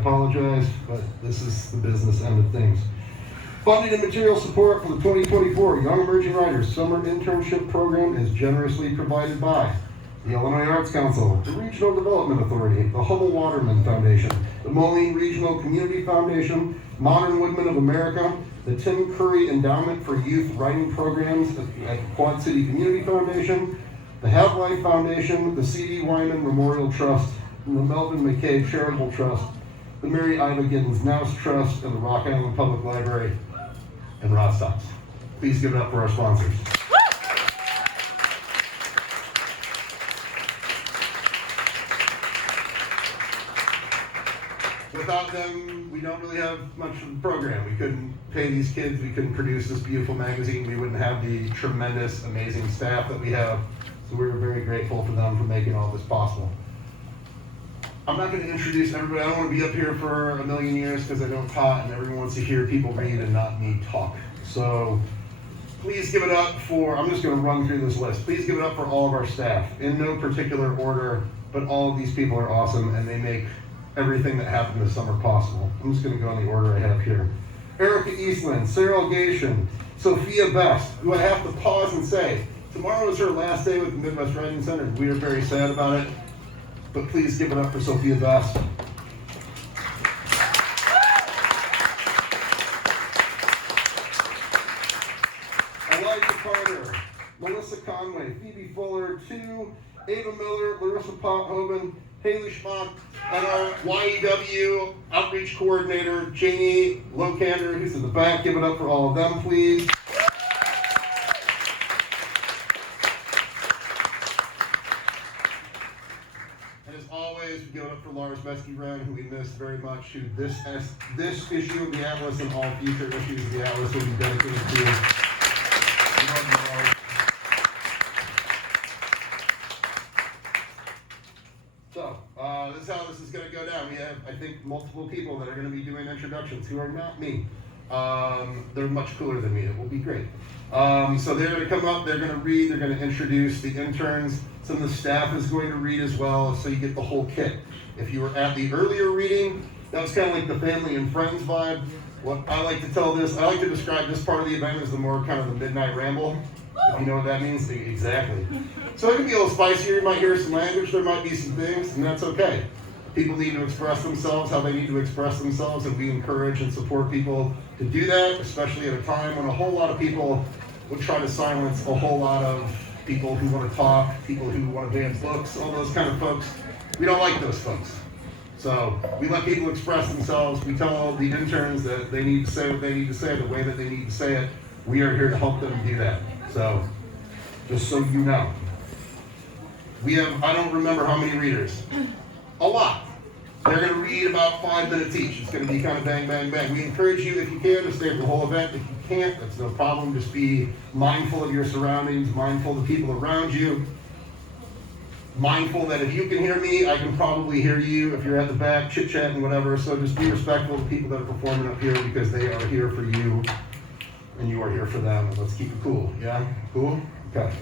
apologize, but this is the business end of things. Funding and material support for the 2024 Young Emerging Writers Summer Internship Program is generously provided by the Illinois Arts Council, the Regional Development Authority, the Hubbell Waterman Foundation, the Moline Regional Community Foundation, Modern Woodmen of America, the Tim Curry Endowment for Youth Writing Programs at Quad City Community Foundation, the Have Life Foundation, the C.D. Wyman Memorial Trust, and the Melvin McKay Charitable Trust, the Mary Ida Giddens Nouse Trust, and the Rock Island Public Library, and Rozz-Tox. Please give it up for our sponsors. Without them, we don't really have much of the program. We couldn't pay these kids, we couldn't produce this beautiful magazine, we wouldn't have the tremendous, amazing staff that we have. So we were very grateful for them for making all this possible. I'm not going to introduce everybody. I don't want to be up here for a million years because I don't talk, and everyone wants to hear people read and not me talk. So please give it up for, I'm just going to run through this list. Please give it up for all of our staff, in no particular order, but all of these people are awesome and they make everything that happened this summer possible. I'm just going to go in the order I have here. Erica Eastland, Sarah Gation, Sophia Best, who I have to pause and say, tomorrow is her last day with the Midwest Writing Center. We are very sad about it, but please give it up for Sophia Best. Elijah Carter, Melissa Conway, Phoebe Fuller, 2, Ava Miller, Larissa Pothoven, Haley Schmock, and our YEW Outreach Coordinator, Janie Locander, who's in the back. Give it up for all of them, please. And as always, we give it up for Lars Besky-Wren, who we missed very much, who this issue of the Atlas and all future issues of the Atlas will be dedicated to. We love you, Lars. So, this is how this is going to go down. We have, I think, multiple people that are going to be doing introductions who are not me. They're much cooler than me. It will be great. So they're going to come up, they're going to read, they're going to introduce the interns. Some of the staff is going to read as well, so you get the whole kit. If you were at the earlier reading, that was kind of like the family and friends vibe. What I like to I like to describe this part of the event as the more kind of the midnight ramble. If you know what that means, exactly. So it can be a little spicier, you might hear some language, there might be some things, and that's okay. People need to express themselves how they need to express themselves, and we encourage and support people to do that, especially at a time when a whole lot of people would try to silence a whole lot of people who want to talk, people who want to ban books, all those kind of folks. We don't like those folks. So we let people express themselves. We tell the interns that they need to say what they need to say, the way that they need to say it. We are here to help them do that. So, just so you know. We have, I don't remember how many readers. A lot. They're going to read about 5 minutes each. It's going to be kind of bang, bang, bang. We encourage you, if you can, to stay for the whole event. If you can't, that's no problem. Just be mindful of your surroundings, mindful of the people around you. Mindful that if you can hear me, I can probably hear you if you're at the back, chit-chatting, whatever. So just be respectful of the people that are performing up here because they are here for you. And you are here for them, and let's keep it cool. Yeah? Cool? Okay.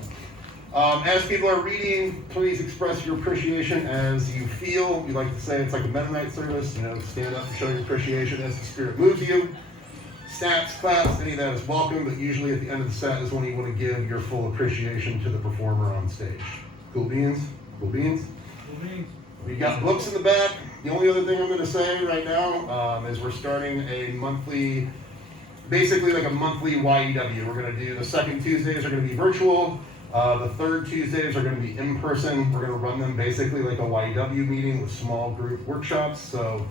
As people are reading, please express your appreciation as you feel. We like to say it's like a Mennonite service, stand up and show your appreciation as the Spirit moves you. Stats, claps, any of that is welcome, but usually at the end of the set is when you want to give your full appreciation to the performer on stage. Cool beans? Cool beans? Cool beans. We got books in the back. The only other thing I'm going to say right now is we're starting a monthly, basically like a monthly YEW. We're going to do the second Tuesdays are going to be virtual. The third Tuesdays are going to be in person. We're going to run them basically like a YEW meeting with small group workshops. So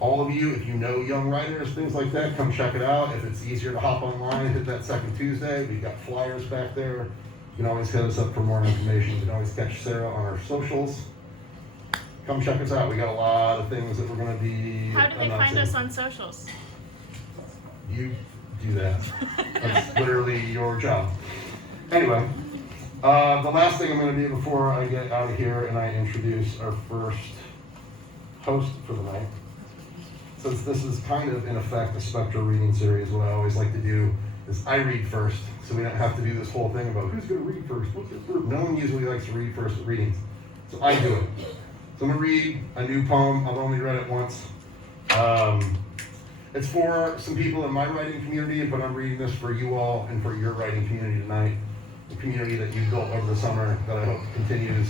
all of you, if you know young writers, things like that, come check it out. If it's easier to hop online, hit that second Tuesday. We've got flyers back there. You can always hit us up for more information. You can always catch Sarah on our socials. Come check us out. We got a lot of things that we're going to be How do they find us on socials? You do that. That's literally your job. Anyway, the last thing I'm going to do before I get out of here and I introduce our first host for the night, since this is kind of, in effect, a spectral reading series, what I always like to do is I read first, so we don't have to do this whole thing about who's going to read first. No one usually likes to read first at readings, so I do it. So I'm going to read a new poem. I've only read it once. It's for some people in my writing community, but I'm reading this for you all and for your writing community tonight. The community that you built over the summer that I hope continues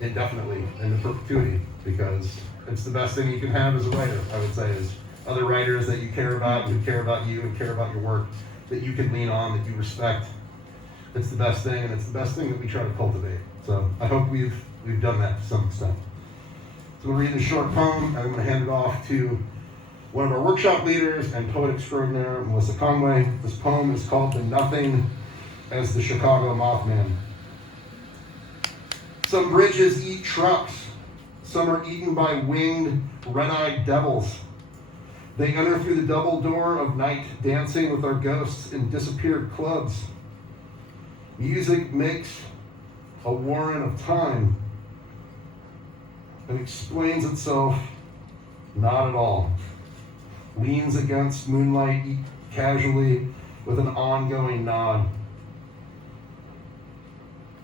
indefinitely into perpetuity, because it's the best thing you can have as a writer, I would say, is other writers that you care about, who care about you and care about your work, that you can lean on, that you respect. It's the best thing, and it's the best thing that we try to cultivate. So I hope we've done that to some extent. So I'm going to read a short poem, and I'm going to hand it off to one of our workshop leaders and poet extraordinaire, Melissa Conway. This poem is called The Nothing as the Chicago Mothman. Some bridges eat trucks. Some are eaten by winged, red-eyed devils. They enter through the double door of night, dancing with our ghosts in disappeared clubs. Music makes a warren of time and explains itself not at all. Leans against moonlight casually with an ongoing nod.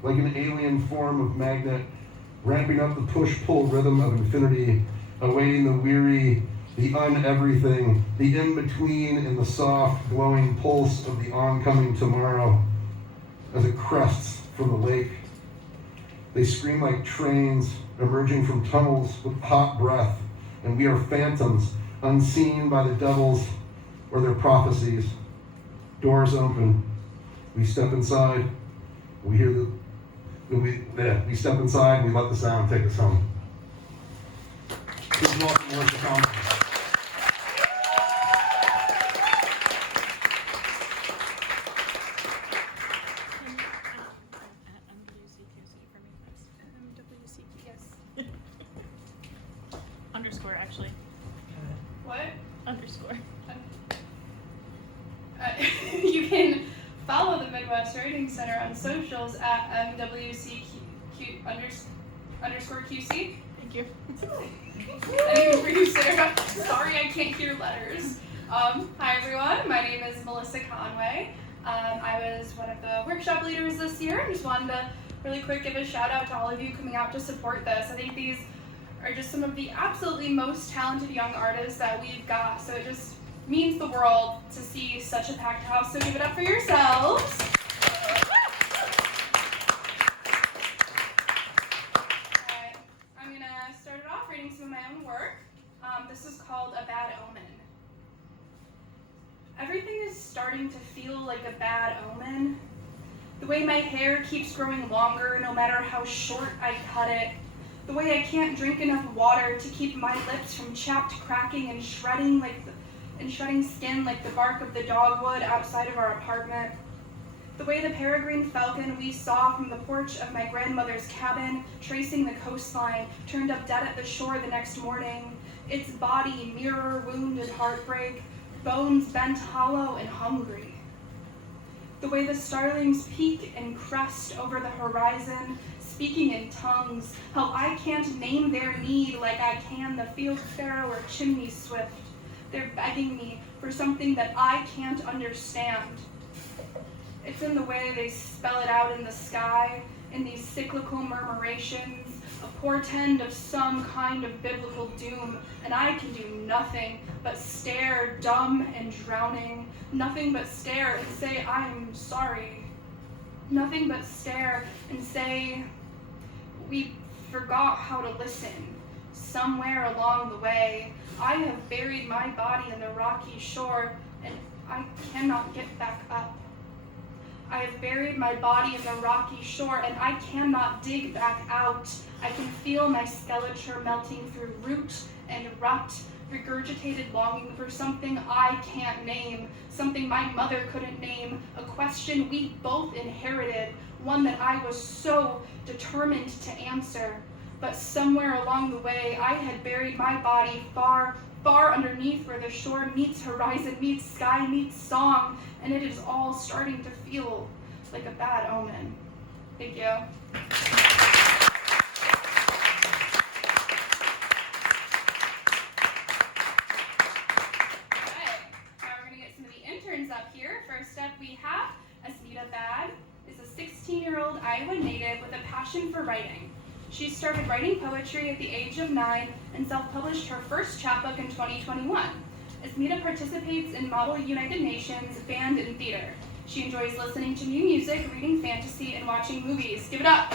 Like an alien form of magnet, ramping up the push-pull rhythm of infinity, awaiting the weary, the un-everything, the in-between in the soft, glowing pulse of the oncoming tomorrow as it crests from the lake. They scream like trains emerging from tunnels with hot breath, and we are phantoms unseen by the devils or their prophecies. Doors open. We step inside. We hear we step inside and we let the sound take us home. Please welcome Melissa Conway. Underscore, actually. What? Underscore. You can follow the Midwest Writing Center on socials at MWCQ_QC. Thank you. Anything for you, Sarah? Sorry, I can't hear letters. Hi everyone, my name is Melissa Conway. I was one of the workshop leaders this year. I just wanted to really quick give a shout out to all of you coming out to support this. I think these are just some of the absolutely most talented young artists that we've got. So it just means the world to see such a packed house. So give it up for yourselves. Alright, I'm gonna start it off reading some of my own work. This is called A Bad Omen. Everything is starting to feel like a bad omen. The way my hair keeps growing longer no matter how short I cut it. The way I can't drink enough water to keep my lips from chapped cracking and shredding skin like the bark of the dogwood outside of our apartment. The way the peregrine falcon we saw from the porch of my grandmother's cabin, tracing the coastline, turned up dead at the shore the next morning. Its body mirror wounded heartbreak, bones bent hollow and hungry. The way the starlings peak and crest over the horizon, speaking in tongues, how I can't name their need like I can the field sparrow or chimney swift. They're begging me for something that I can't understand. It's in the way they spell it out in the sky, in these cyclical murmurations, a portend of some kind of biblical doom, and I can do nothing but stare, dumb and drowning, nothing but stare and say, I'm sorry. Nothing but stare and say, we forgot how to listen. Somewhere along the way, I have buried my body in the rocky shore, and I cannot get back up. I have buried my body in the rocky shore, and I cannot dig back out. I can feel my skeleton melting through root and rut, regurgitated longing for something I can't name, something my mother couldn't name, a question we both inherited, one that I was so determined to answer. But somewhere along the way, I had buried my body far, far underneath where the shore meets horizon, meets sky, meets song, and it is all starting to feel like a bad omen. Thank you. Up here. First up we have Asmita Bad, is a 16-year-old Iowa native with a passion for writing. She started writing poetry at the age of 9 and self-published her first chapbook in 2021. Esmita participates in Model United Nations, band, and theater. She enjoys listening to new music, reading fantasy, and watching movies. Give it up!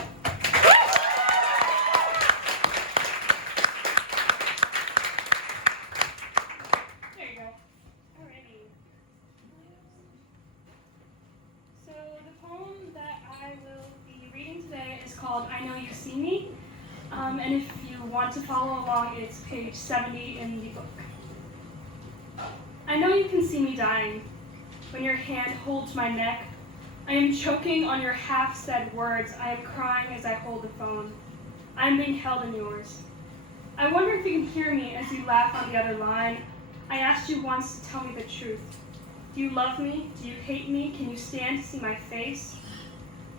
There you go. Alrighty. So the poem that I will be reading today is called I Know You See Me. And if you want to follow along, it's page 70 in the book. I know you can see me dying when your hand holds my neck. I am choking on your half-said words. I am crying as I hold the phone. I am being held in yours. I wonder if you can hear me as you laugh on the other line. I asked you once to tell me the truth. Do you love me? Do you hate me? Can you stand to see my face?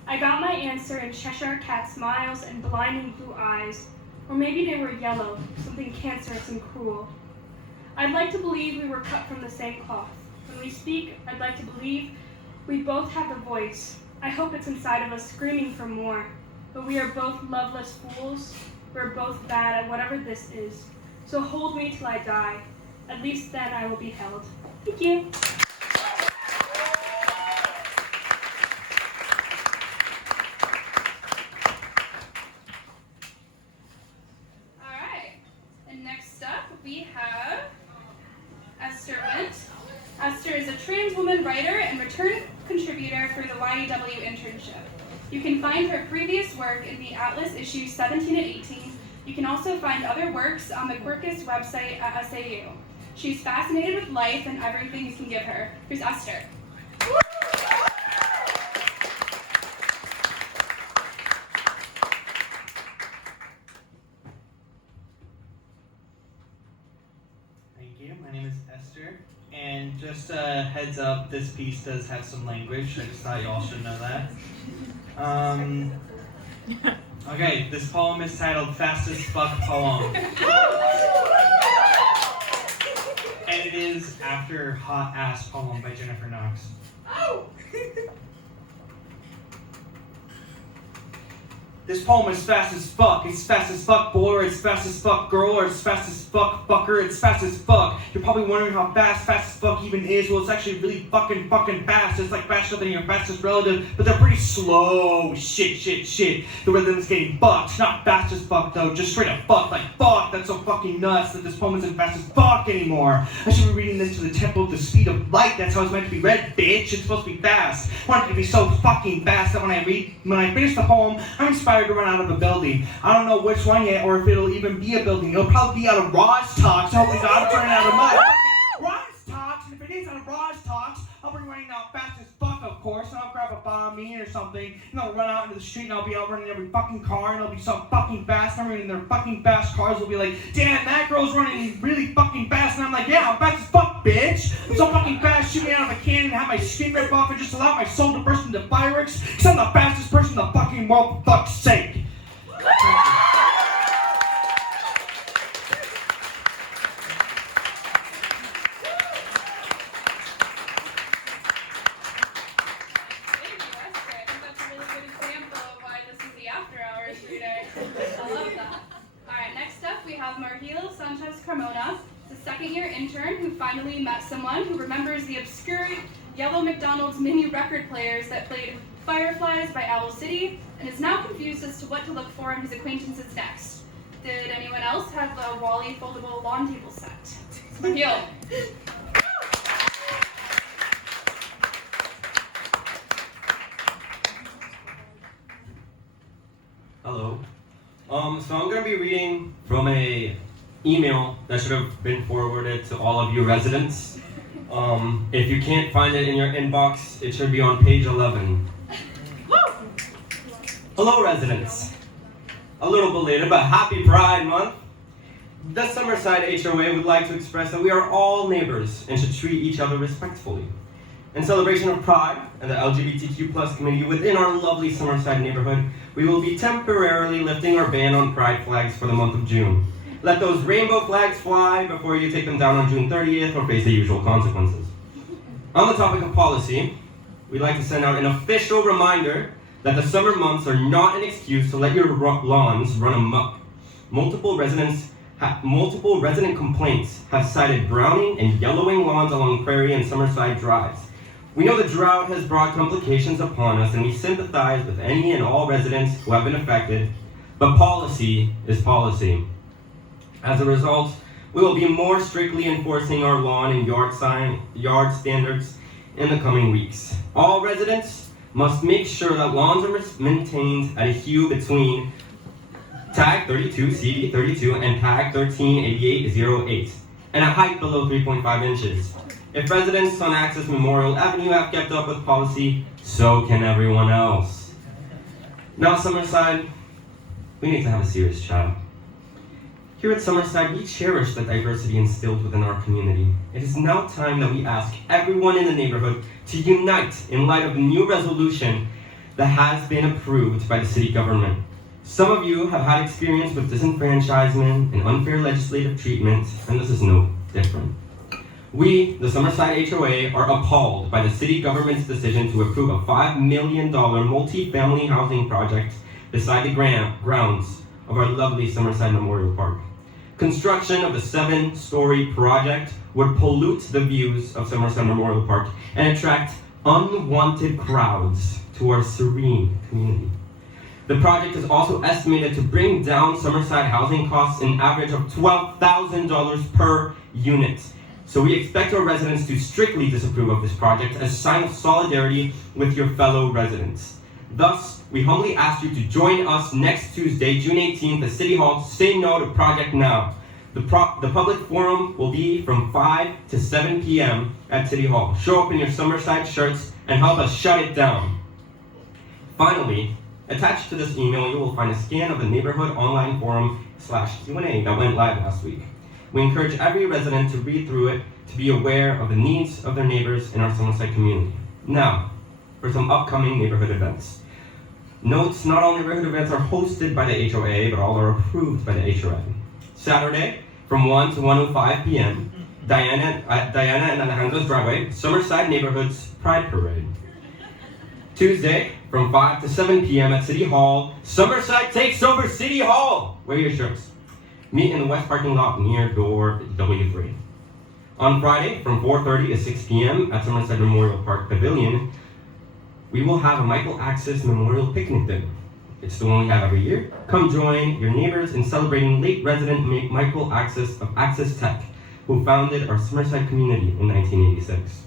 I got my answer in Cheshire Cat smiles and blinding blue eyes. Or maybe they were yellow, something cancerous and cruel. I'd like to believe we were cut from the same cloth. When we speak, I'd like to believe we both have the voice. I hope it's inside of us screaming for more. But we are both loveless fools. We're both bad at whatever this is. So hold me till I die. At least then I will be held. Thank you. All right. And next up we have Esther Went. Esther is a trans woman writer and return contributor for the YEW internship. You can find her previous work in the Atlas issues 17 and 18. You can also find other works on the Quirkus website at SAU. She's fascinated with life and everything you can give her. Here's Esther. Thank you. My name is Esther. And just a heads up, this piece does have some language. I just thought y'all should know that. Okay, this poem is titled Fastest Fuck Poem. And it is after Hot Ass Poem by Jennifer Knox. This poem is fast as fuck. It's fast as fuck boy, or it's fast as fuck girl, or it's fast as fuck fucker. It's fast as fuck. You're probably wondering how fast as fuck even is. Well, it's actually really fucking fast. It's like faster than your fastest relative, but they're pretty slow. Shit. The rhythm is getting fucked. Not fast as fuck though, just straight up fuck. Like fuck, that's so fucking nuts that this poem isn't fast as fuck anymore. I should be reading this to the tempo of the speed of light. That's how it's meant to be read, bitch. It's supposed to be fast. I want it to be so fucking fast that when I finish the poem, I'm inspired to run out of a building. I don't know which one yet, or if it'll even be a building. It'll probably be out of Rozz-Tox. Hopefully God, I'm running out of mud. Rozz-Tox, and if it is out of Rozz-Tox, I'll be running out fast as fuck, of course, and I'll grab a bomb or something, and I'll run out into the street, and I'll be out running every fucking car, and it'll be so fucking fast, and in their fucking fast cars will be like, damn, that girl's running really fucking fast, and I'm like, yeah, I'm fast as fuck, bitch. I'm so fucking fast, shoot me out of a cannon, and have my skin rip off, and just allow my soul to burst into fireworks, because I'm the fastest person in the fucking world, for fuck's sake. Second-year intern who finally met someone who remembers the obscure yellow McDonald's mini record players that played Fireflies by Owl City and is now confused as to what to look for in his acquaintances next. Did anyone else have the Wally foldable lawn table set? Marhil. Hello. So I'm going to be reading from a email that should have been forwarded to all of you residents. If you can't find it in your inbox, it should be on page 11. Hello residents. A little belated, but happy Pride Month. The Summerside HOA would like to express that we are all neighbors and should treat each other respectfully. In celebration of Pride and the LGBTQ+ community within our lovely Summerside neighborhood, we will be temporarily lifting our ban on Pride flags for the month of June. Let those rainbow flags fly before you take them down on June 30th or face the usual consequences. On the topic of policy, we'd like to send out an official reminder that the summer months are not an excuse to let your lawns run amok. Multiple resident complaints have cited browning and yellowing lawns along Prairie and Summerside drives. We know the drought has brought complications upon us, and we sympathize with any and all residents who have been affected, but policy is policy. As a result, we will be more strictly enforcing our lawn and yard standards in the coming weeks. All residents must make sure that lawns are maintained at a hue between tag 32 CD32 and tag 138808 and a height below 3.5 inches. If residents on Access Memorial Avenue have kept up with policy, so can everyone else. Now, Summerside, we need to have a serious chat. Here at Summerside, we cherish the diversity instilled within our community. It is now time that we ask everyone in the neighborhood to unite in light of the new resolution that has been approved by the city government. Some of you have had experience with disenfranchisement and unfair legislative treatment, and this is no different. We, the Summerside HOA, are appalled by the city government's decision to approve a $5 million multi-family housing project beside the grounds of our lovely Summerside Memorial Park. Construction of the 7-story project would pollute the views of Summerside Memorial Park and attract unwanted crowds to our serene community. The project is also estimated to bring down Summerside housing costs an average of $12,000 per unit. So we expect our residents to strictly disapprove of this project as a sign of solidarity with your fellow residents. Thus, we humbly ask you to join us next Tuesday, June 18th at City Hall to say no to Project Now. The public forum will be from 5 to 7 p.m. at City Hall. Show up in your Summerside shirts and help us shut it down. Finally, attached to this email, you will find a scan of the neighborhood online forum /Q&A that went live last week. We encourage every resident to read through it to be aware of the needs of their neighbors in our Summerside community. Now, for some upcoming neighborhood events. Note, not all neighborhood events are hosted by the HOA, but all are approved by the HOA. Saturday, from 1 to 1:05 p.m., Diana and Alejandro's Driveway, Summerside Neighborhoods Pride Parade. Tuesday, from 5 to 7 p.m. at City Hall, Summerside takes over City Hall! Wear your shirts. Meet in the west parking lot near door W3. On Friday, from 4:30 to 6 p.m. at Summerside Memorial Park Pavilion, we will have a Michael Access Memorial Picnic Dinner. It's the one we have every year. Come join your neighbors in celebrating late resident Michael Access of Access Tech, who founded our Summerside community in 1986.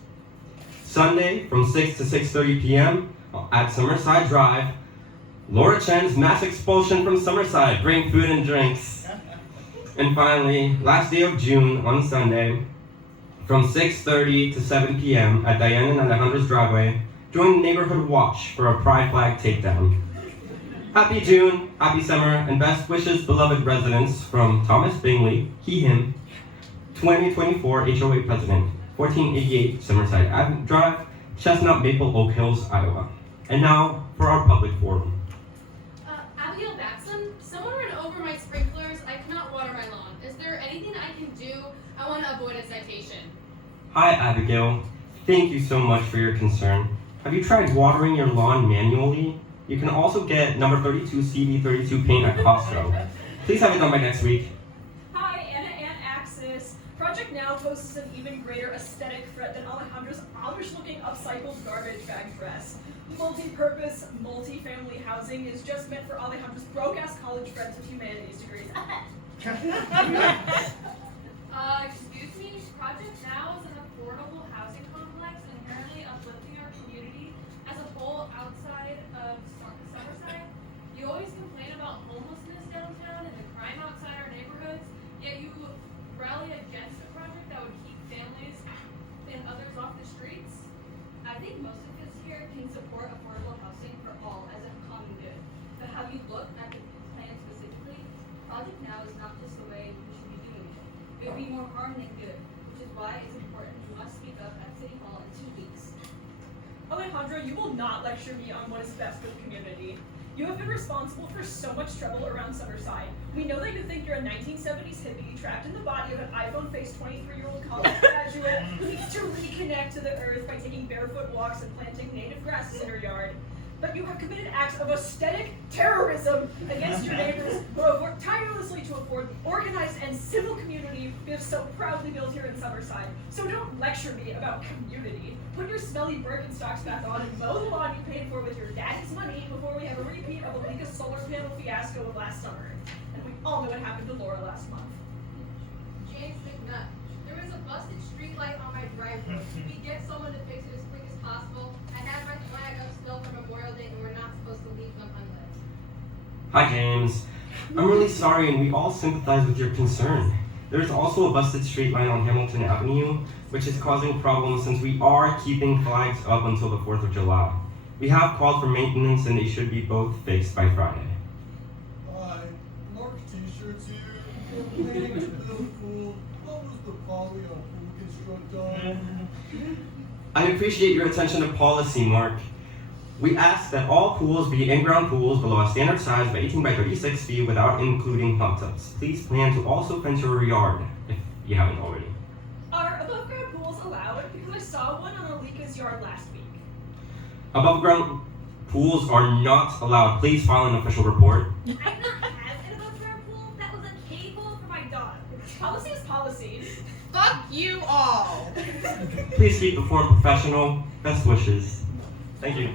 Sunday, from 6 to 6:30 p.m. at Summerside Drive, Laura Chen's mass expulsion from Summerside. Bring food and drinks. And finally, last day of June on Sunday, from 6:30 to 7 p.m. at Diana and Alejandro's Driveway, join Neighborhood Watch for a pride flag takedown. Happy June, happy summer, and best wishes, beloved residents, from Thomas Bingley, he, him, 2024 HOA President, 1488 Summerside Drive, Chestnut Maple Oak Hills, Iowa. And now for our public forum. Abigail Batson, someone ran over my sprinklers. I cannot water my lawn. Is there anything I can do? I want to avoid a citation. Hi, Abigail. Thank you so much for your concern. Have you tried watering your lawn manually? You can also get number 32 CD32 paint at Costco. Please have it done by next week. Hi, Anna and Axis. Project Now poses an even greater aesthetic threat than Alejandro's Amish-looking upcycled garbage bag dress. Multi-purpose, multi-family housing is just meant for Alejandro's broke-ass college friends with humanities degrees. Excuse me, Project Now is an affordable housing complex inherently uplifting our community as a whole outside of Summerside. You always complain about homelessness downtown and the crime outside our neighborhoods, yet you rally against a project that would keep families and others off the streets. I think most of us here can support affordable housing for all as a common good. But have you looked at the plan specifically? Project Now is not just the way we should be doing it. It would be more harm than good, which is why it's important we must speak up at City Hall in 2 weeks. Alejandro, you will not lecture me on what is best for the community. You have been responsible for so much trouble around Summerside. We know that you think you're a 1970s hippie trapped in the body of an iPhone-faced 23-year-old college graduate who needs to reconnect to the earth by taking barefoot walks and planting native grasses in her yard. but you have committed acts of aesthetic terrorism against your neighbors who have worked tirelessly to afford the organized and civil community we have so proudly built here in Summerside. So don't lecture me about community. Put your smelly Birkenstocks back on and mow the lawn you paid for with your daddy's money before we have a repeat of a Liga solar panel fiasco of last summer. And we all know what happened to Laura last month. James McNutt. There is a busted street light on my driveway. Can we get someone to fix it as quick as possible? I had my flag up still for Memorial Day and we're not supposed to leave them unlit. Hi, James. I'm really sorry, and we all sympathize with your concern. There's also a busted street light on Hamilton Avenue, which is causing problems since we are keeping flags up until the 4th of July. We have called for maintenance, and they should be both fixed by Friday. Hi, Mark T-shirts here. Complaining to the pool. What was the folly of pool constructor? I appreciate your attention to policy, Mark. We ask that all pools be in-ground pools below a standard size of 18 by 36 feet without including hot tubs. Please plan to also fence your yard if you haven't already. Are above-ground pools allowed? Because I saw one on Alika's yard last week. Above-ground pools are not allowed. Please file an official report. I did not have an above-ground pool. That was a cable for my dog. Policy is policy. Fuck you all. Please keep the form professional. Best wishes. Thank you.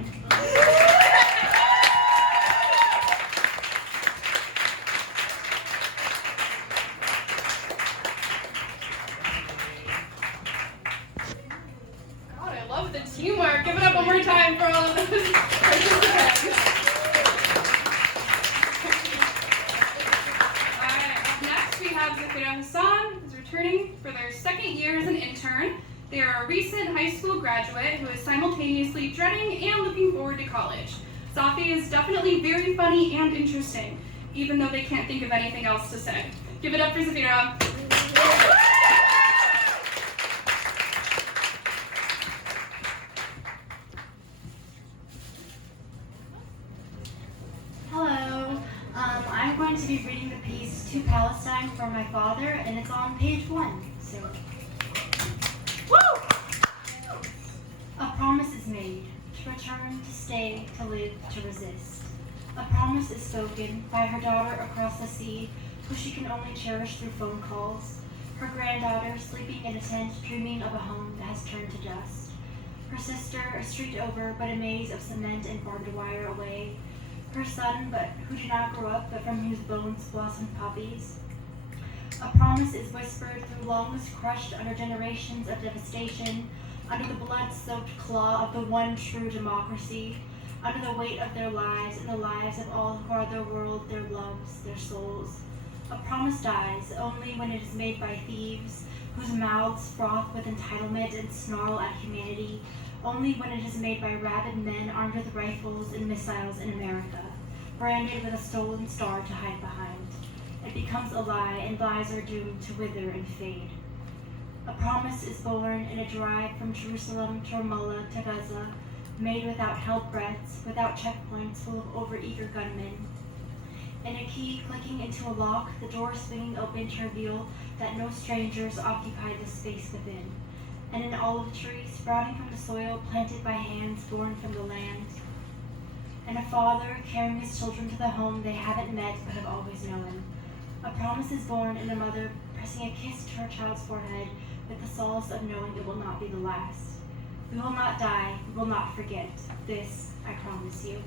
God, I love the teamwork. Give it up one more time for all of those participants. Alright, up next we have Zafira Hassan, who's returning for their second year as an intern. They are a recent high school graduate who is simultaneously dreading and looking forward to college. Safi is definitely very funny and interesting, even though they can't think of anything else to say. Give it up for Zafira. Hello. I'm going to be reading the piece To Palestine for my father, and it's on page 1. So, a promise is made to return, to stay, to live, to resist. A promise is spoken by her daughter across the sea, who she can only cherish through phone calls. Her granddaughter sleeping in a tent, dreaming of a home that has turned to dust. Her sister a street over, but a maze of cement and barbed wire away. Her son, but who did not grow up, but from whose bones blossomed poppies. A promise is whispered through lungs crushed under generations of devastation, under the blood-soaked claw of the one true democracy, under the weight of their lives and the lives of all who are their world, their loves, their souls. A promise dies only when it is made by thieves, whose mouths froth with entitlement and snarl at humanity, only when it is made by rabid men armed with rifles and missiles in America, branded with a stolen star to hide behind. It becomes a lie, and lies are doomed to wither and fade. A promise is born in a drive from Jerusalem to Ramallah to Gaza, made without held breaths, without checkpoints full of overeager gunmen. And a key clicking into a lock, the door swinging open to reveal that no strangers occupy the space within. And an olive tree sprouting from the soil, planted by hands born from the land. And a father carrying his children to the home they haven't met but have always known. A promise is born in a mother pressing a kiss to her child's forehead with the solace of knowing it will not be the last. We will not die, we will not forget. This I promise you.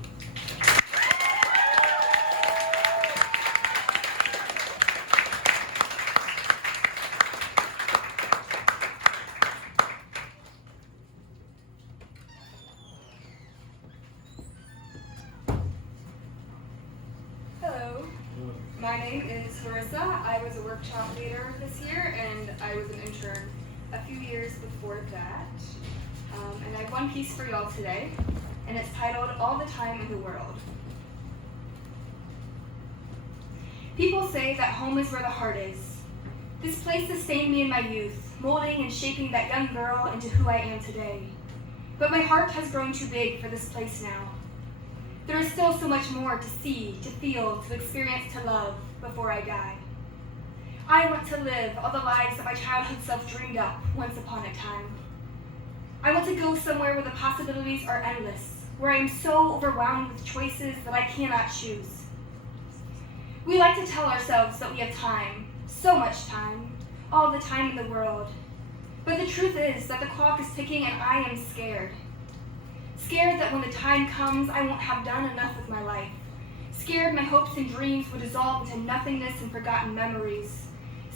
Hello, my name is Larissa. I was a workshop leader this year, and I was an intern a few years before that. And I have one piece for y'all today, and it's titled All the Time in the World. People say that home is where the heart is. This place sustained me in my youth, molding and shaping that young girl into who I am today. But my heart has grown too big for this place now. There is still so much more to see, to feel, to experience, to love before I die. I want to live all the lives that my childhood self dreamed up once upon a time. I want to go somewhere where the possibilities are endless, where I am so overwhelmed with choices that I cannot choose. We like to tell ourselves that we have time, so much time, all the time in the world. But the truth is that the clock is ticking and I am scared. Scared that when the time comes, I won't have done enough with my life. Scared my hopes and dreams will dissolve into nothingness and forgotten memories.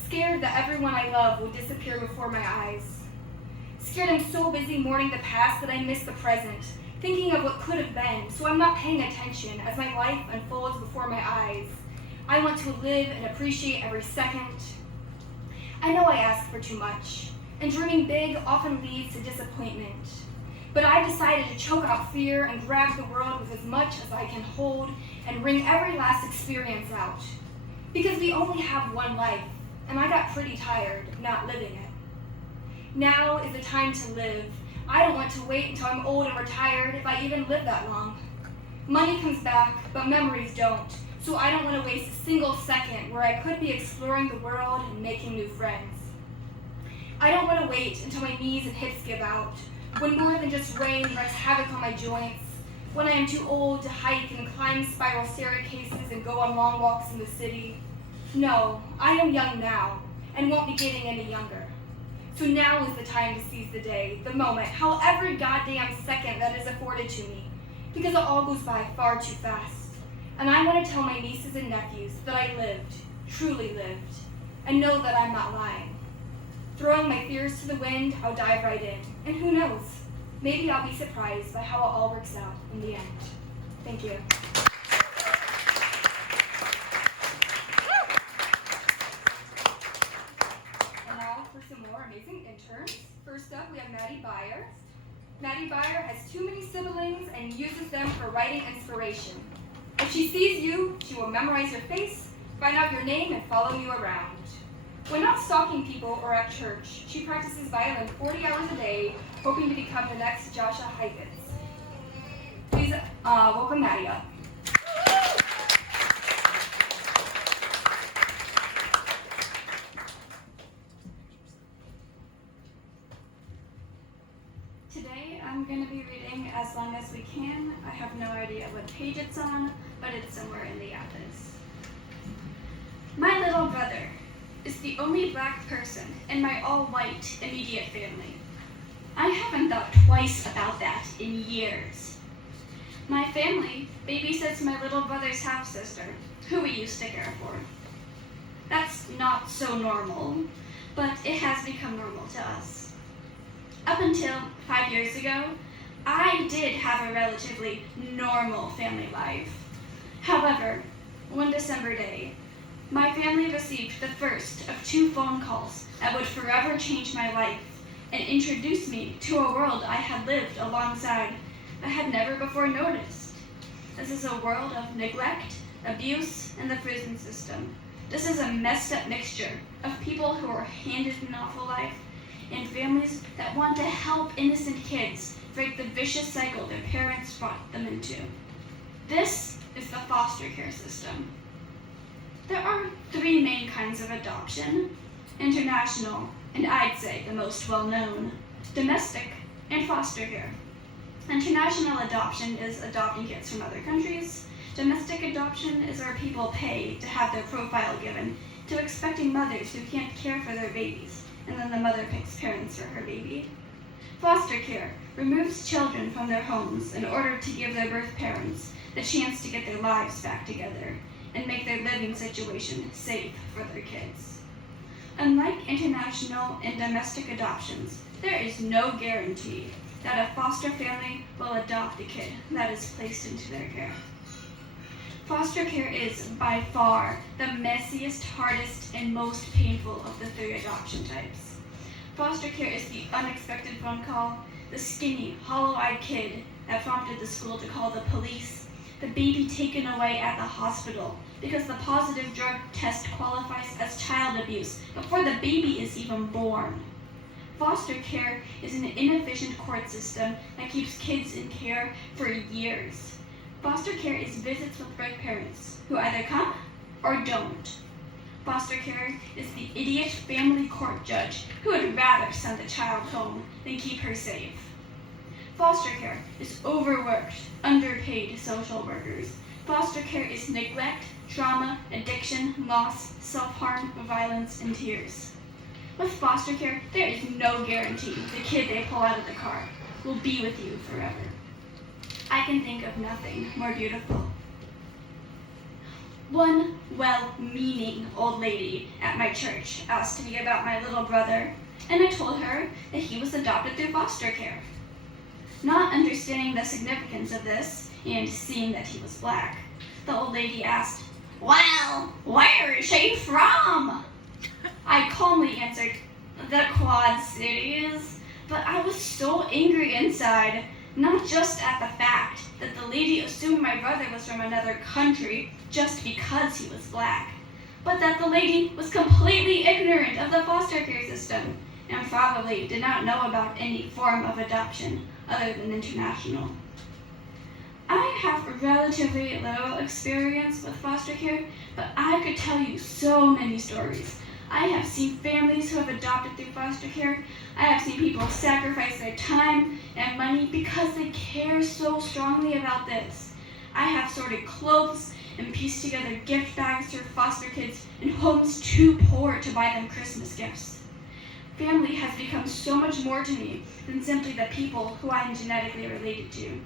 Scared that everyone I love will disappear before my eyes. Scared I'm so busy mourning the past that I miss the present, thinking of what could have been, so I'm not paying attention as my life unfolds before my eyes. I want to live and appreciate every second. I know I ask for too much, and dreaming big often leads to disappointment. But I've decided to choke out fear and grab the world with as much as I can hold and wring every last experience out. Because we only have one life, and I got pretty tired of not living it. Now is the time to live. I don't want to wait until I'm old and retired if I even live that long. Money comes back, but memories don't, so I don't want to waste a single second where I could be exploring the world and making new friends. I don't want to wait until my knees and hips give out, when more than just rain wreaks havoc on my joints, when I am too old to hike and climb spiral staircases and go on long walks in the city. No, I am young now, and won't be getting any younger. So now is the time to seize the day, the moment, how every goddamn second that is afforded to me, because it all goes by far too fast. And I want to tell my nieces and nephews that I lived, truly lived, and know that I'm not lying. Throwing my fears to the wind, I'll dive right in. And who knows, maybe I'll be surprised by how it all works out in the end. Thank you. And now for some more amazing interns. First up, we have Maddie Byer. Maddie Byer has too many siblings and uses them for writing inspiration. If she sees you, she will memorize your face, find out your name, and follow you around. When not stalking people or at church, she practices violin 40 hours a day, hoping to become the next Joshua Heifetz. Please welcome Maddie up. Today I'm going to be reading As Long as We Can. I have no idea what page it's on, but it's somewhere in the atlas. My little brother is the only black person in my all-white immediate family. I haven't thought twice about that in years. My family babysits my little brother's half-sister, who we used to care for. That's not so normal, but it has become normal to us. Up until 5 years ago, I did have a relatively normal family life. However, one December day, my family received the first of 2 phone calls that would forever change my life and introduce me to a world I had lived alongside but had never before noticed. This is a world of neglect, abuse, and the prison system. This is a messed up mixture of people who are handed an awful life and families that want to help innocent kids break the vicious cycle their parents brought them into. This is the foster care system. There are 3 main kinds of adoption: international, and I'd say the most well-known, domestic, and foster care. International adoption is adopting kids from other countries. Domestic adoption is where people pay to have their profile given to expecting mothers who can't care for their babies, and then the mother picks parents for her baby. Foster care removes children from their homes in order to give their birth parents the chance to get their lives back together and make their living situation safe for their kids. Unlike international and domestic adoptions, there is no guarantee that a foster family will adopt a kid that is placed into their care. Foster care is by far the messiest, hardest, and most painful of the 3 adoption types. Foster care is the unexpected phone call, the skinny, hollow-eyed kid that prompted the school to call the police, the baby taken away at the hospital because the positive drug test qualifies as child abuse before the baby is even born. Foster care is an inefficient court system that keeps kids in care for years. Foster care is visits with birth parents who either come or don't. Foster care is the idiot family court judge who would rather send the child home than keep her safe. Foster care is overworked, underpaid social workers. Foster care is neglect, trauma, addiction, loss, self-harm, violence, and tears. With foster care, there is no guarantee the kid they pull out of the car will be with you forever. I can think of nothing more beautiful. One well-meaning old lady at my church asked me about my little brother, and I told her that he was adopted through foster care. Not understanding the significance of this, and seeing that he was black, the old lady asked, "Well, where is he from?" I calmly answered, "The Quad Cities," but I was so angry inside, not just at the fact that the lady assumed my brother was from another country just because he was black, but that the lady was completely ignorant of the foster care system and probably did not know about any form of adoption other than international. I have relatively little experience with foster care, but I could tell you so many stories. I have seen families who have adopted through foster care. I have seen people sacrifice their time and money because they care so strongly about this. I have sorted clothes and pieced together gift bags for foster kids in homes too poor to buy them Christmas gifts. Family has become so much more to me than simply the people who I am genetically related to.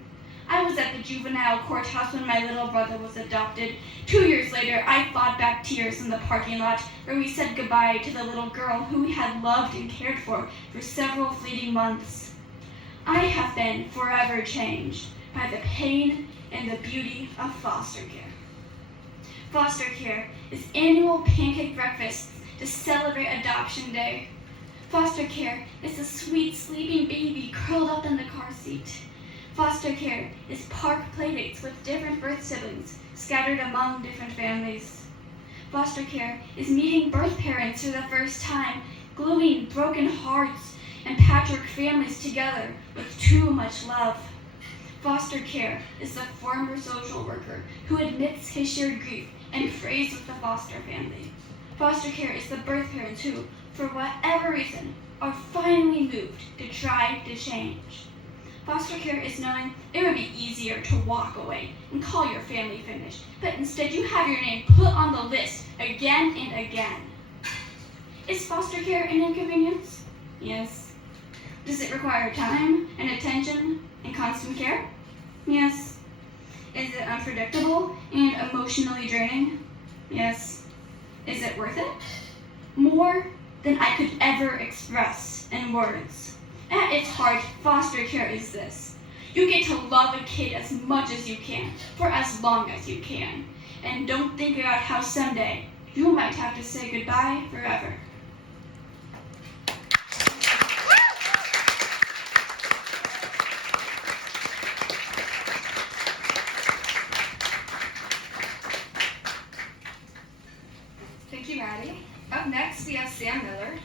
I was at the juvenile courthouse when my little brother was adopted. 2 years later, I fought back tears in the parking lot where we said goodbye to the little girl who we had loved and cared for several fleeting months. I have been forever changed by the pain and the beauty of foster care. Foster care is annual pancake breakfasts to celebrate Adoption Day. Foster care is a sweet sleeping baby curled up in the car seat. Foster care is park playdates with different birth siblings scattered among different families. Foster care is meeting birth parents for the first time, gluing broken hearts and patchwork families together with too much love. Foster care is the former social worker who admits his shared grief and prays with the foster family. Foster care is the birth parents who, for whatever reason, are finally moved to try to change. Foster care is knowing it would be easier to walk away and call your family finished, but instead you have your name put on the list again and again. Is foster care an inconvenience? Yes. Does it require time and attention and constant care? Yes. Is it unpredictable and emotionally draining? Yes. Is it worth it? More than I could ever express in words. At its heart, foster care is this. You get to love a kid as much as you can, for as long as you can. And don't think about how someday you might have to say goodbye forever. Thank you, Maddie. Up next, we have Sam Miller.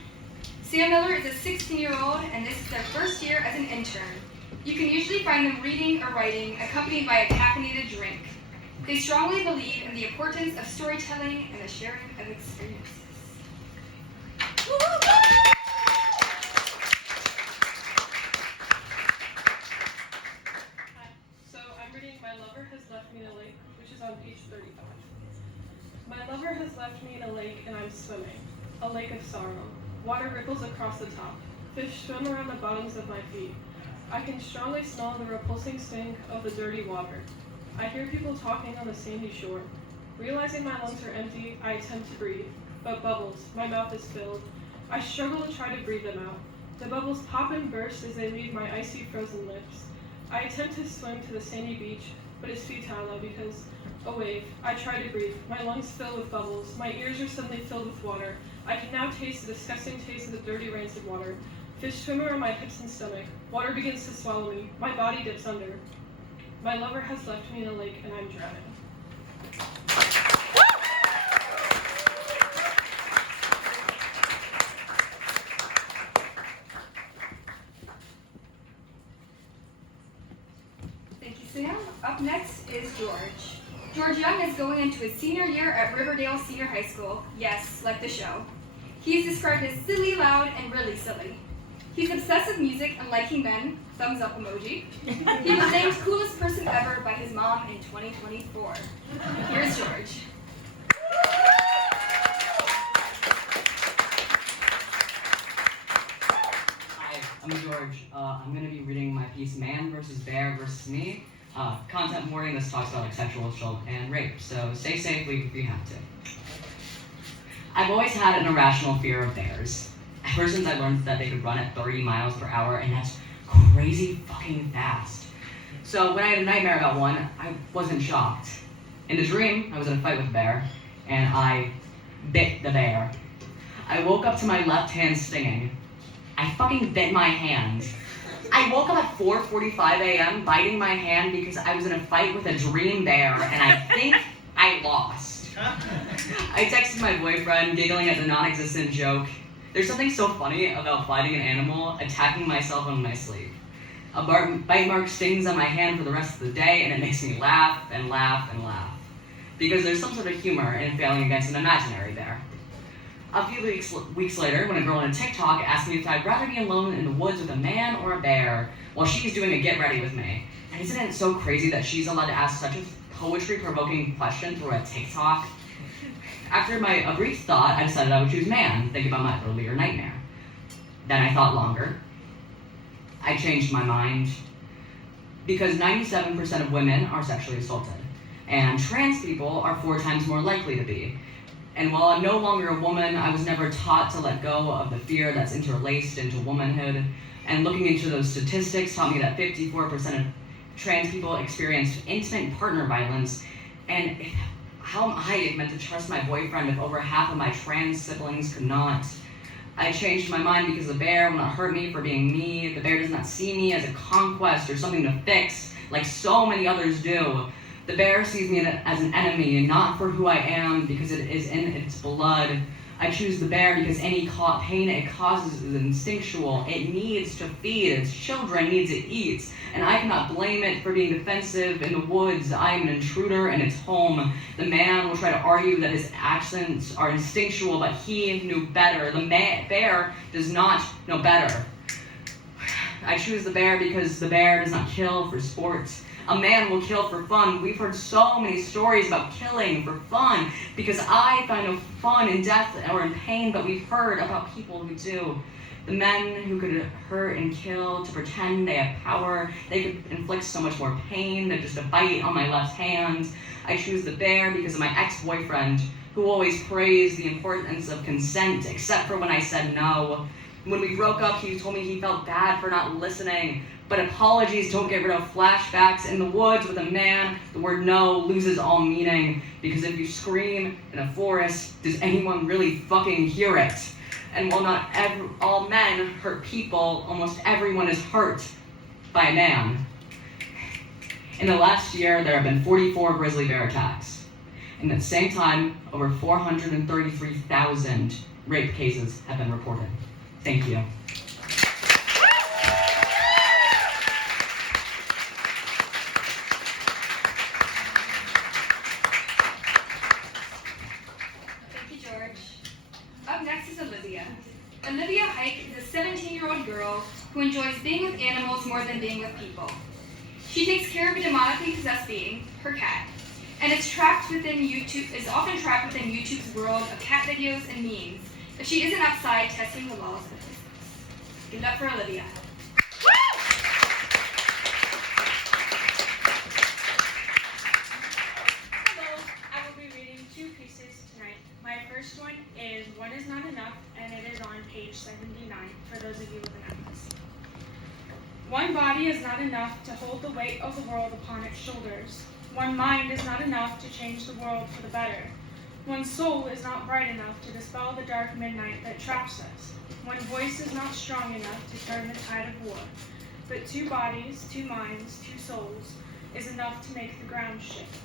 Sam Miller is a 16-year-old, and this is their first year as an intern. You can usually find them reading or writing, accompanied by a caffeinated drink. They strongly believe in the importance of storytelling and the sharing of experiences. So I'm reading My Lover Has Left Me in a Lake, which is on page 35. My lover has left me in a lake and I'm swimming, a lake of sorrow. Water ripples across the top. Fish swim around the bottoms of my feet. I can strongly smell the repulsing stink of the dirty water. I hear people talking on the sandy shore. Realizing my lungs are empty, I attempt to breathe, but bubbles, my mouth is filled. I struggle to try to breathe them out. The bubbles pop and burst as they leave my icy frozen lips. I attempt to swim to the sandy beach, but it's futile now because a wave. I try to breathe. My lungs fill with bubbles. My ears are suddenly filled with water. I can now taste the disgusting taste of the dirty, rancid water. Fish swim around my hips and stomach. Water begins to swallow me. My body dips under. My lover has left me in a lake and I'm drowning. Thank you, Sam. Up next is George. George Young is going into his senior year at Riverdale Senior High School. Yes, like the show. He is described as silly, loud, and really silly. He's obsessed with music and liking men, thumbs up emoji. He was named coolest person ever by his mom in 2024. Here's George. Hi, I'm George. I'm going to be reading my piece Man versus Bear versus Me. Content warning, this talks about like sexual assault and rape, so stay safe if you have to. I've always had an irrational fear of bears. Ever since I learned that they could run at 30 miles per hour, and that's crazy fucking fast. So when I had a nightmare about one, I wasn't shocked. In the dream, I was in a fight with a bear, and I bit the bear. I woke up to my left hand stinging. I fucking bit my hand. I woke up at 4:45 a.m. biting my hand because I was in a fight with a dream bear, and I think I lost. I texted my boyfriend, giggling at the non-existent joke. There's something so funny about fighting an animal, attacking myself in my sleep. A bite mark stings on my hand for the rest of the day, and it makes me laugh and laugh and laugh. Because there's some sort of humor in failing against an imaginary bear. A few weeks later, when a girl on TikTok asked me if I'd rather be alone in the woods with a man or a bear while she's doing a get ready with me. And isn't it so crazy that she's allowed to ask such a poetry-provoking question through a TikTok? After a brief thought, I decided I would choose man, thinking about my earlier nightmare. Then I thought longer. I changed my mind. Because 97% of women are sexually assaulted, and trans people are 4 times more likely to be. And while I'm no longer a woman, I was never taught to let go of the fear that's interlaced into womanhood. And looking into those statistics taught me that 54% of trans people experience intimate partner violence. And how am I meant to trust my boyfriend if over half of my trans siblings could not? I changed my mind because the bear will not hurt me for being me. The bear does not see me as a conquest or something to fix, like so many others do. The bear sees me as an enemy, and not for who I am, because it is in its blood. I choose the bear because any pain it causes is instinctual. It needs to feed. Its children needs to eat. And I cannot blame it for being defensive in the woods. I am an intruder in its home. The man will try to argue that his actions are instinctual, but he knew better. The bear does not know better. I choose the bear because the bear does not kill for sport. A man will kill for fun. We've heard so many stories about killing for fun because I find no fun in death or in pain, but we've heard about people who do. The men who could hurt and kill to pretend they have power. They could inflict so much more pain than just a bite on my left hand. I choose the bear because of my ex-boyfriend, who always praised the importance of consent, except for when I said no. When we broke up, he told me he felt bad for not listening. But apologies don't get rid of flashbacks. In the woods with a man, the word no loses all meaning. Because if you scream in a forest, does anyone really fucking hear it? And while not all men hurt people, almost everyone is hurt by a man. In the last year, there have been 44 grizzly bear attacks. And at the same time, over 433,000 rape cases have been reported. Thank you. Olivia Hike is a 17-year-old girl who enjoys being with animals more than being with people. She takes care of a demonically possessed being, her cat, and is often trapped within YouTube's world of cat videos and memes if she isn't outside testing the laws of physics. Give it up for Olivia. Hello, I will be reading 2 pieces tonight. My first one is One is Not Enough, and it is on page 79 for those of you with an atlas. One body is not enough to hold the weight of the world upon its shoulders. One mind is not enough to change the world for the better. One soul is not bright enough to dispel the dark midnight that traps us. One voice is not strong enough to turn the tide of war. But 2 bodies, 2 minds, 2 souls is enough to make the ground shift.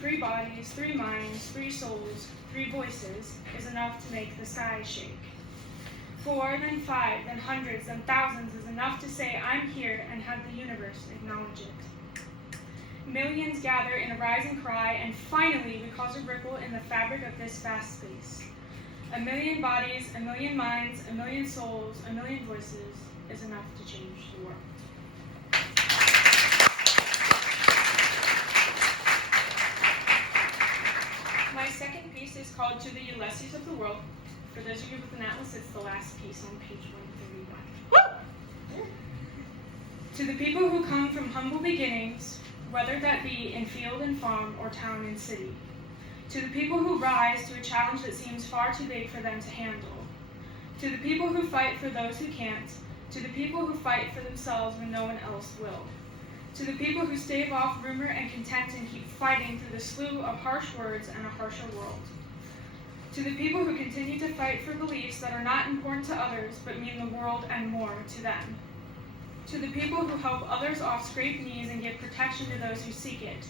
3 bodies, 3 minds, 3 souls, 3 voices is enough to make the sky shake. 4, then 5, then hundreds, then thousands is enough to say I'm here and have the universe acknowledge it. Millions gather in a rising cry, and finally we cause a ripple in the fabric of this vast space. A million bodies, a million minds, a million souls, a million voices is enough to change the world. My second piece is called To the Ulysses of the World. For those of you with an atlas, it's the last piece on page 131. To the people who come from humble beginnings, whether that be in field and farm or town and city. To the people who rise to a challenge that seems far too big for them to handle. To the people who fight for those who can't. To the people who fight for themselves when no one else will. To the people who stave off rumor and contempt and keep fighting through the slew of harsh words and a harsher world. To the people who continue to fight for beliefs that are not important to others but mean the world and more to them. To the people who help others off scraped knees and give protection to those who seek it.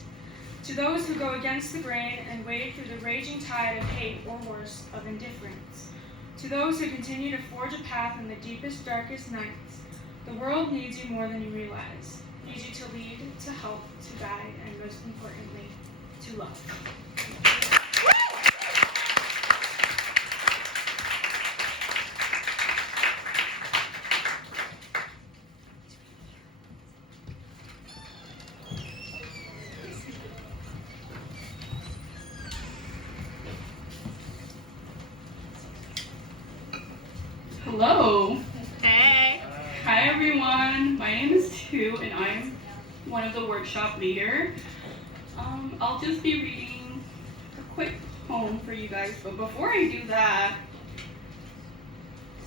To those who go against the grain and wade through the raging tide of hate or worse, of indifference. To those who continue to forge a path in the deepest, darkest nights. The world needs you more than you realize. Needs you to lead, to help, to guide, and most importantly, to love. Hello. Hey. Hi everyone. My name is Tu and I'm one of the workshop leader. I'll just be reading a quick poem for you guys, but before I do that,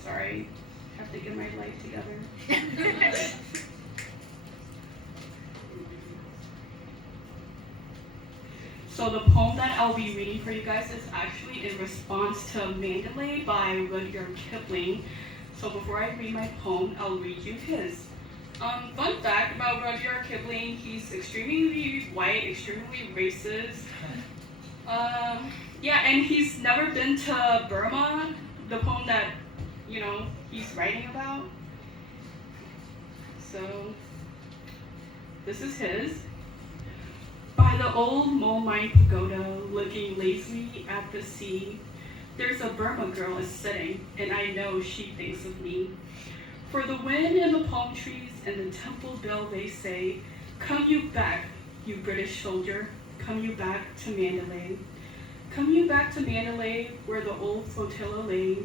sorry, I have to get my life together. So the poem that I'll be reading for you guys is actually in response to Mandalay by Rudyard Kipling. So before I read my poem, I'll read you his. Fun fact about Rudyard Kipling, he's extremely white, extremely racist. Yeah, and he's never been to Burma, the poem that, he's writing about. So, this is his. By the old mole mine pagoda, looking lazily at the sea, there's a Burma girl is sitting, and I know she thinks of me. For the wind and the palm trees and the temple bell, they say, come you back, you British soldier, come you back to Mandalay. Come you back to Mandalay, where the old flotilla lay.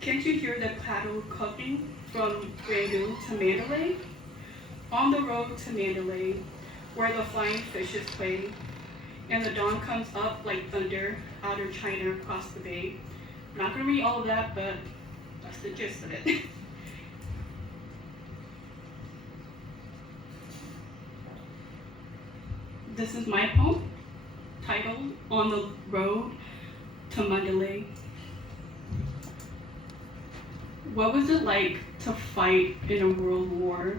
Can't you hear the paddle clucking from Rangoon to Mandalay? On the road to Mandalay, where the flying fishes play, and the dawn comes up like thunder out of China across the bay. I'm not gonna read all of that, but that's the gist of it. This is my poem, titled On the Road to Mandalay. What was it like to fight in a world war?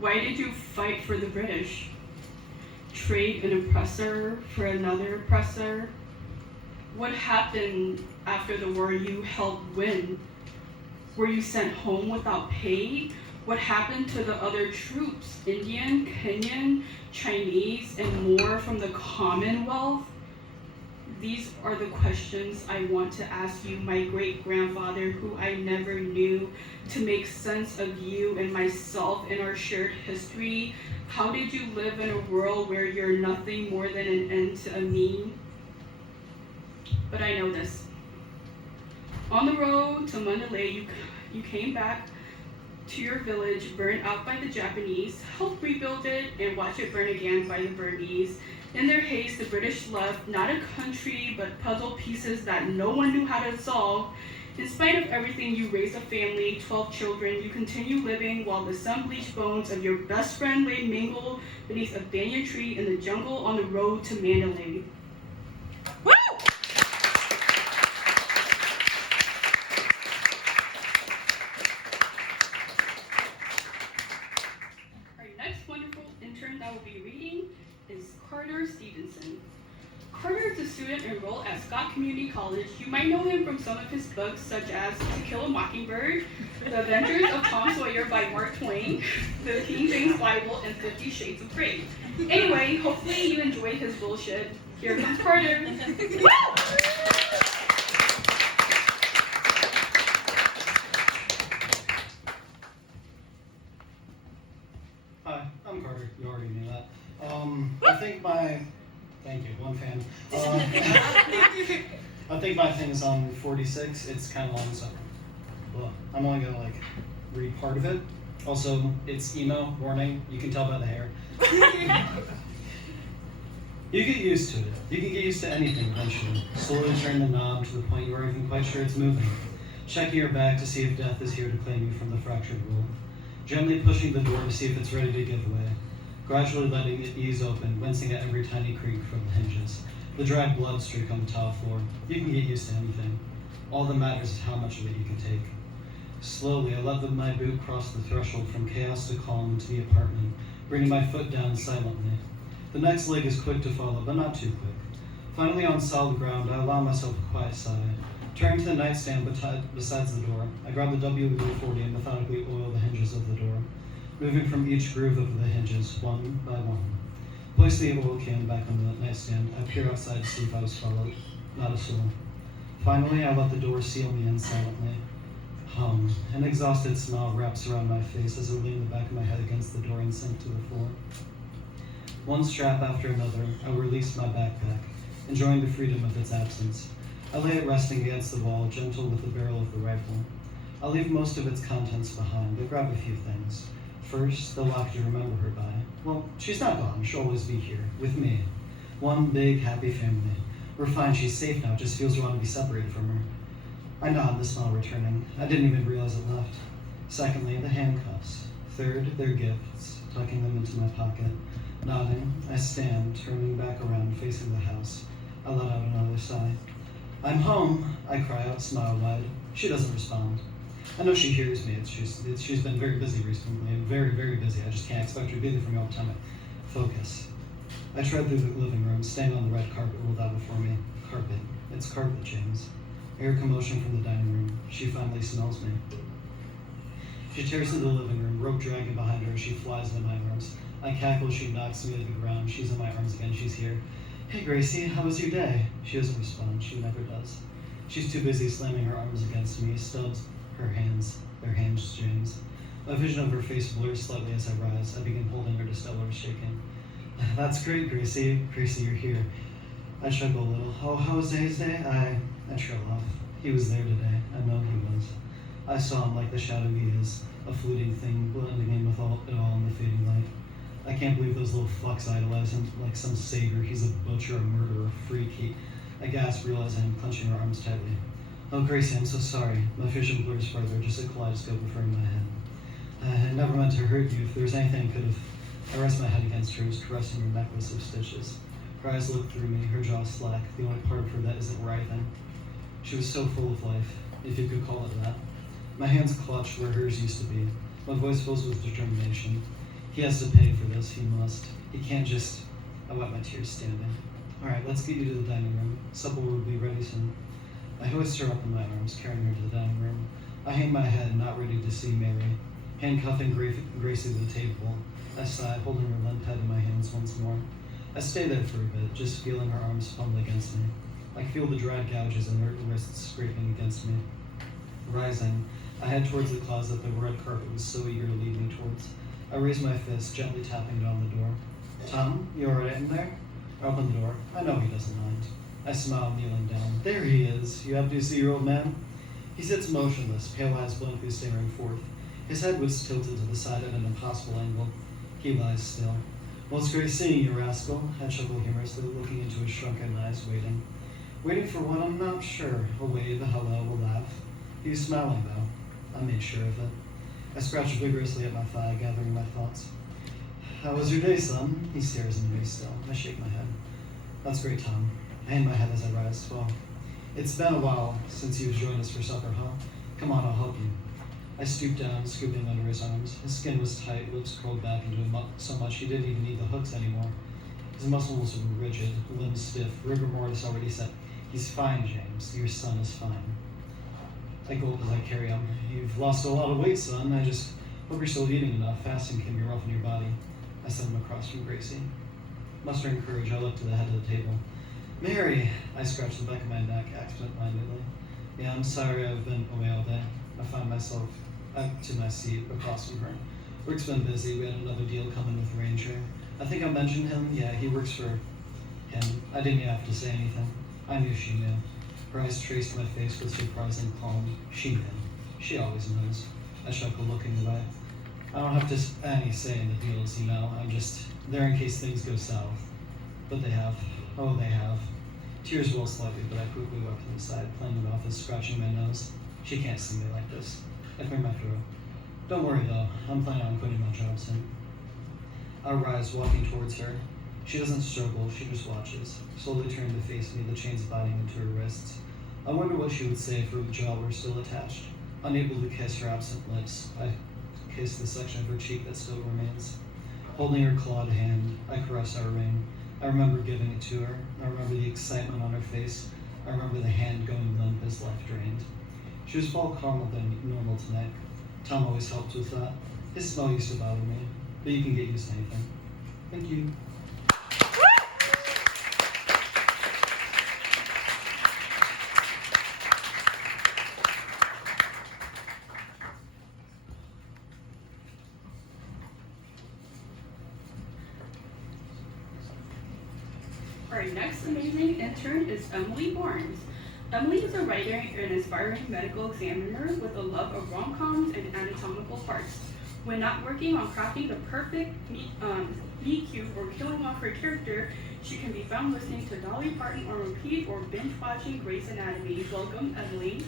Why did you fight for the British? Trade an oppressor for another oppressor? What happened after the war you helped win? Were you sent home without pay? What happened to the other troops? Indian, Kenyan, Chinese, and more from the Commonwealth? These are the questions I want to ask you, my great-grandfather, who I never knew, to make sense of you and myself and our shared history. How did you live in a world where you're nothing more than an end to a mean? But I know this. On the road to Mandalay, you came back to your village, burned out by the Japanese, helped rebuild it, and watch it burn again by the Burmese. In their haste, the British left not a country, but puzzle pieces that no one knew how to solve. In spite of everything, you raised a family, 12 children. You continue living while the sun-bleached bones of your best friend lay mingled beneath a banyan tree in the jungle on the road to Mandalay. Woo! Our next wonderful intern that will be reading is Carter Stevenson. Carter is a student enrolled at Scott Community College. You might know him from some of his books, such as To Kill a Mockingbird, The Adventures of Tom Sawyer by Mark Twain, The King James Bible, and 50 Shades of Grey. Anyway, hopefully you enjoyed his bullshit. Here comes Carter. Thank you, one fan. I think my thing is on 46. It's kind of long, so well, I'm only gonna like read part of it. Also, it's emo, warning, you can tell by the hair. You get used to it. You can get used to anything eventually. Slowly turn the knob to the point you aren't even quite sure it's moving. Checking your back to see if death is here to claim you from the fractured world. Gently pushing the door to see if it's ready to give way. Gradually letting it ease open, wincing at every tiny creak from the hinges. The dried blood streak on the tile floor. You can get used to anything. All that matters is how much of it you can take. Slowly, I let my boot cross the threshold from chaos to calm into the apartment, bringing my foot down silently. The next leg is quick to follow, but not too quick. Finally on solid ground, I allow myself a quiet sigh. Turning to the nightstand besides the door, I grab the WD-40 and methodically oil the hinges of the door, moving from each groove of the hinges, one by one. Place the oil can back on the nightstand. I peer outside to see if I was followed. Not a soul. Finally, I let the door seal me in silently. An exhausted smile wraps around my face as I lean the back of my head against the door and sink to the floor. One strap after another, I release my backpack, enjoying the freedom of its absence. I lay it resting against the wall, gentle with the barrel of the rifle. I'll leave most of its contents behind, but grab a few things. First, the lock to remember her by. Well, she's not gone. She'll always be here, with me. One big, happy family. We're fine. She's safe now. It just feels wrong to be separated from her. I nod, the smile returning. I didn't even realize it left. Secondly, the handcuffs. Third, their gifts, tucking them into my pocket. Nodding, I stand, turning back around, facing the house. I let out another sigh. I'm home, I cry out, smile wide. She doesn't respond. I know she hears me. She's been very busy recently, very, very busy. I just can't expect her to be there for me all the time. Focus. I tread through the living room, staying on the red carpet rolled out before me. Carpet. It's carpet chains. Air commotion from the dining room. She finally smells me. She tears into the living room, rope dragging behind her as she flies into my arms. I cackle, she knocks me to the ground. She's in my arms again, she's here. Hey Gracie, how was your day? She doesn't respond, she never does. She's too busy slamming her arms against me, stubs her hands, their hands James. A vision of her face blurs slightly as I rise. I begin holding her to still her shaking. That's great, Gracie. Gracie, you're here. I chuckle a little. Oh, how was Dave's day? I trail off. He was there today. I know he was. I saw him like the shadow he is, a fleeting thing blending in with it all in the fading light. I can't believe those little fucks idolize him like some savior. He's a butcher, a murderer, a freak. I gasp, realizing I'm clenching her arms tightly. Oh, Gracie, I'm so sorry. My vision blurs further, just a kaleidoscope before my head. I never meant to hurt you. If there was anything I could have... I rest my head against hers, caressing her necklace of stitches. Her eyes look through me, her jaw slack, the only part of her that isn't writhing. She was so full of life, if you could call it that. My hands clutch where hers used to be. My voice fills with determination. He has to pay for this, he must. He can't just... I wipe my tears standing. Alright, let's get you to the dining room. Supper will be ready soon. I hoist her up in my arms, carrying her to the dining room. I hang my head, not ready to see Mary. Handcuffing Gracie to the table. I sigh, holding her limp head in my hands once more. I stay there for a bit, just feeling her arms fumble against me. I feel the dried gouges and her wrists scraping against me. Rising, I head towards the closet the red carpet was so eager to lead me towards. I raise my fist, gently tapping it on the door. Tom, you alright in there? I open the door. I know he doesn't mind. I smile, kneeling down. There he is. You happy to see your old man? He sits motionless, pale eyes blankly staring forth. His head was tilted to the side at an impossible angle. He lies still. Well, it's great seeing you, rascal. I chuckle humorously, looking into his shrunken eyes, waiting. Waiting for what? I'm not sure. A wave, a hello, a laugh. He's smiling, though. I made sure of it. I scratch vigorously at my thigh, gathering my thoughts. How was your day, son? He stares into me still. I shake my head. That's great, Tom. I hang my head as I rise. Well, it's been a while since you've joined us for supper, huh? Come on, I'll help you. I stooped down, scooping under his arms. His skin was tight, lips curled back into him so much he didn't even need the hooks anymore. His muscles were rigid, limbs stiff, rigor mortis already set. He's fine, James. Your son is fine. I gulp as I carry him. You've lost a lot of weight, son. I just hope you're still eating enough. Fasting can be rough on your body. I send him across from Gracie. Mustering courage, I look to the head of the table. Mary! I scratch the back of my neck absent-mindedly. Yeah, I'm sorry I've been away all day. I find myself up to my seat across from her. Work's been busy. We had another deal coming with Ranger. I think I mentioned him. Yeah, he works for him. I didn't have to say anything. I knew she knew. Her eyes traced my face with surprising calm. She knew. She always knows. I chuckled, looking away. I don't have to any say in the deals, you know. I'm just there in case things go south. But they have. Oh, they have. Tears roll slightly, but I quickly wiped them aside, playing it off as scratching my nose. She can't see me like this. I cleared my throat. Don't worry, though. I'm planning on quitting my job soon. I rise, walking towards her. She doesn't struggle, she just watches, slowly turning to face me, the chains biting into her wrists. I wonder what she would say if her jaw were still attached. Unable to kiss her absent lips, I kiss the section of her cheek that still remains. Holding her clawed hand, I caress our ring. I remember giving it to her. I remember the excitement on her face. I remember the hand going limp as life drained. She was far calmer than normal tonight. Tom always helped with that. His smell used to bother me, but you can get used to anything. Thank you. Our next amazing intern is Emily Barnes. Emily is a writer and aspiring medical examiner with a love of rom-coms and anatomical parts. When not working on crafting the perfect meet cute or killing off her character, she can be found listening to Dolly Parton on repeat or binge watching Grey's Anatomy. Welcome, Emily.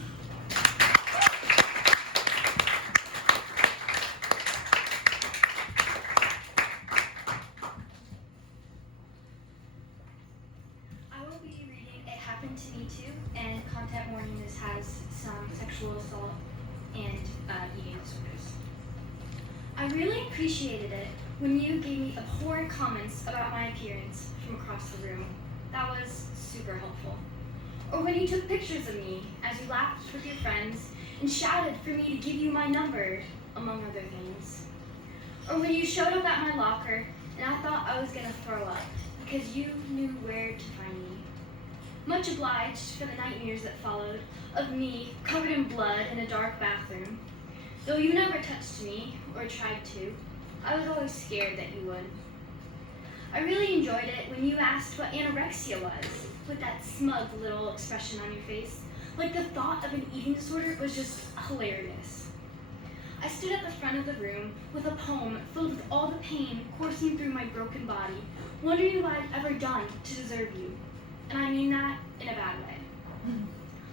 I will be reading It Happened to Me Too, and content warning, this has some sexual assault and eating disorders. I really appreciated it when you gave me abhorrent comments about my appearance from across the room. That was super helpful. Or when you took pictures of me as you laughed with your friends and shouted for me to give you my number, among other things. Or when you showed up at my locker and I thought I was gonna throw up because you knew where to find me. Much obliged for the nightmares that followed of me covered in blood in a dark bathroom. Though you never touched me or tried to, I was always scared that you would. I really enjoyed it when you asked what anorexia was, with that smug little expression on your face, like the thought of an eating disorder was just hilarious. I stood at the front of the room with a poem filled with all the pain coursing through my broken body, wondering what I'd ever done to deserve you. And I mean that in a bad way.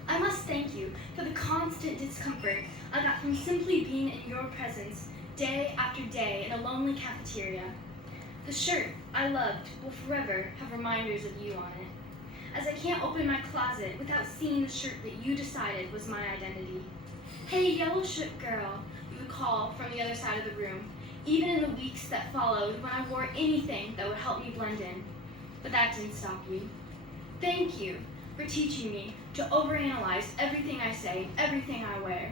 I must thank you for the constant discomfort I got from simply being in your presence day after day in a lonely cafeteria. The shirt I loved will forever have reminders of you on it, as I can't open my closet without seeing the shirt that you decided was my identity. Hey, yellow shirt girl, you would call from the other side of the room, even in the weeks that followed when I wore anything that would help me blend in. But that didn't stop you. Thank you for teaching me to overanalyze everything I say, everything I wear.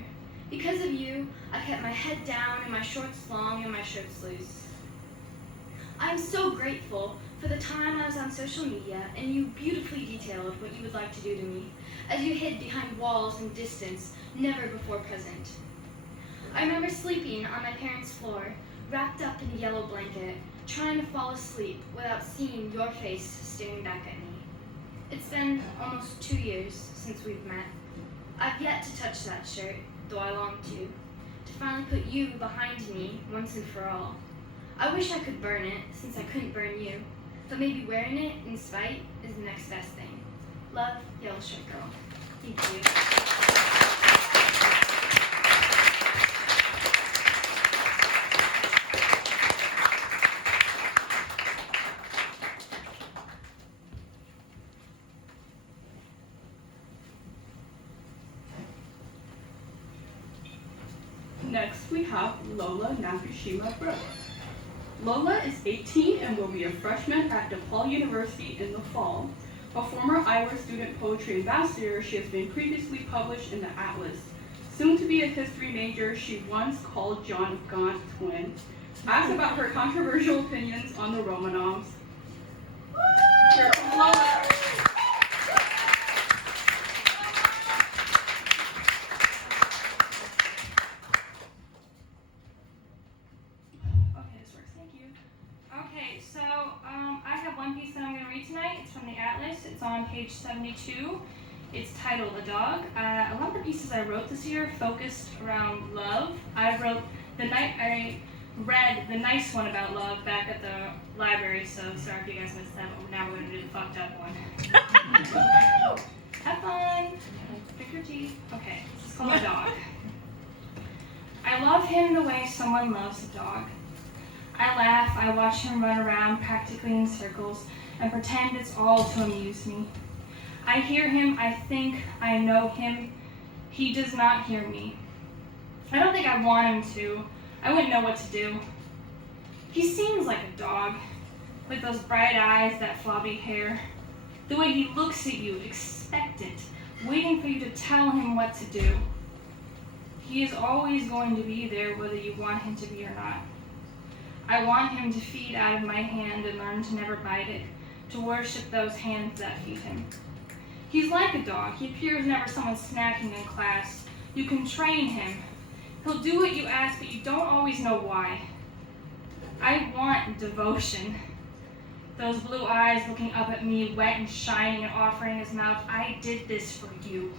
Because of you, I kept my head down and my shorts long and my shirts loose. I'm so grateful for the time I was on social media and you beautifully detailed what you would like to do to me, as you hid behind walls and distance never before present. I remember sleeping on my parents' floor, wrapped up in a yellow blanket, trying to fall asleep without seeing your face staring back at me. It's been almost 2 years since we've met. I've yet to touch that shirt, though I long to finally put you behind me once and for all. I wish I could burn it, since I couldn't burn you, but maybe wearing it in spite is the next best thing. Love, Yellow Shirt Girl. Thank you. Next, we have Lola Nakashima Brooks. Lola is 18 and will be a freshman at DePaul University in the fall. A former Iowa Student Poetry Ambassador, she has been previously published in the Atlas. Soon to be a history major, she once called John Gaunt twin. Asked about her controversial opinions on the Romanovs. Here comes Lola. Okay, so one piece that I'm going to read tonight. It's from the Atlas. It's on page 72. It's titled A Dog. A lot of the pieces I wrote this year focused around love. I read the nice one about love back at the library, so sorry if you guys missed that, but now we're going to do the fucked up one. Have fun. Pick your teeth. Okay, this is called A Dog. I love him the way someone loves a dog. I laugh, I watch him run around practically in circles and pretend it's all to amuse me. I hear him, I think I know him. He does not hear me. I don't think I want him to. I wouldn't know what to do. He seems like a dog, with those bright eyes, that floppy hair. The way he looks at you, expectant, waiting for you to tell him what to do. He is always going to be there whether you want him to be or not. I want him to feed out of my hand and learn to never bite it, to worship those hands that feed him. He's like a dog. He appears whenever someone's snacking in class. You can train him. He'll do what you ask, but you don't always know why. I want devotion. Those blue eyes looking up at me, wet and shining and offering his mouth. I did this for you.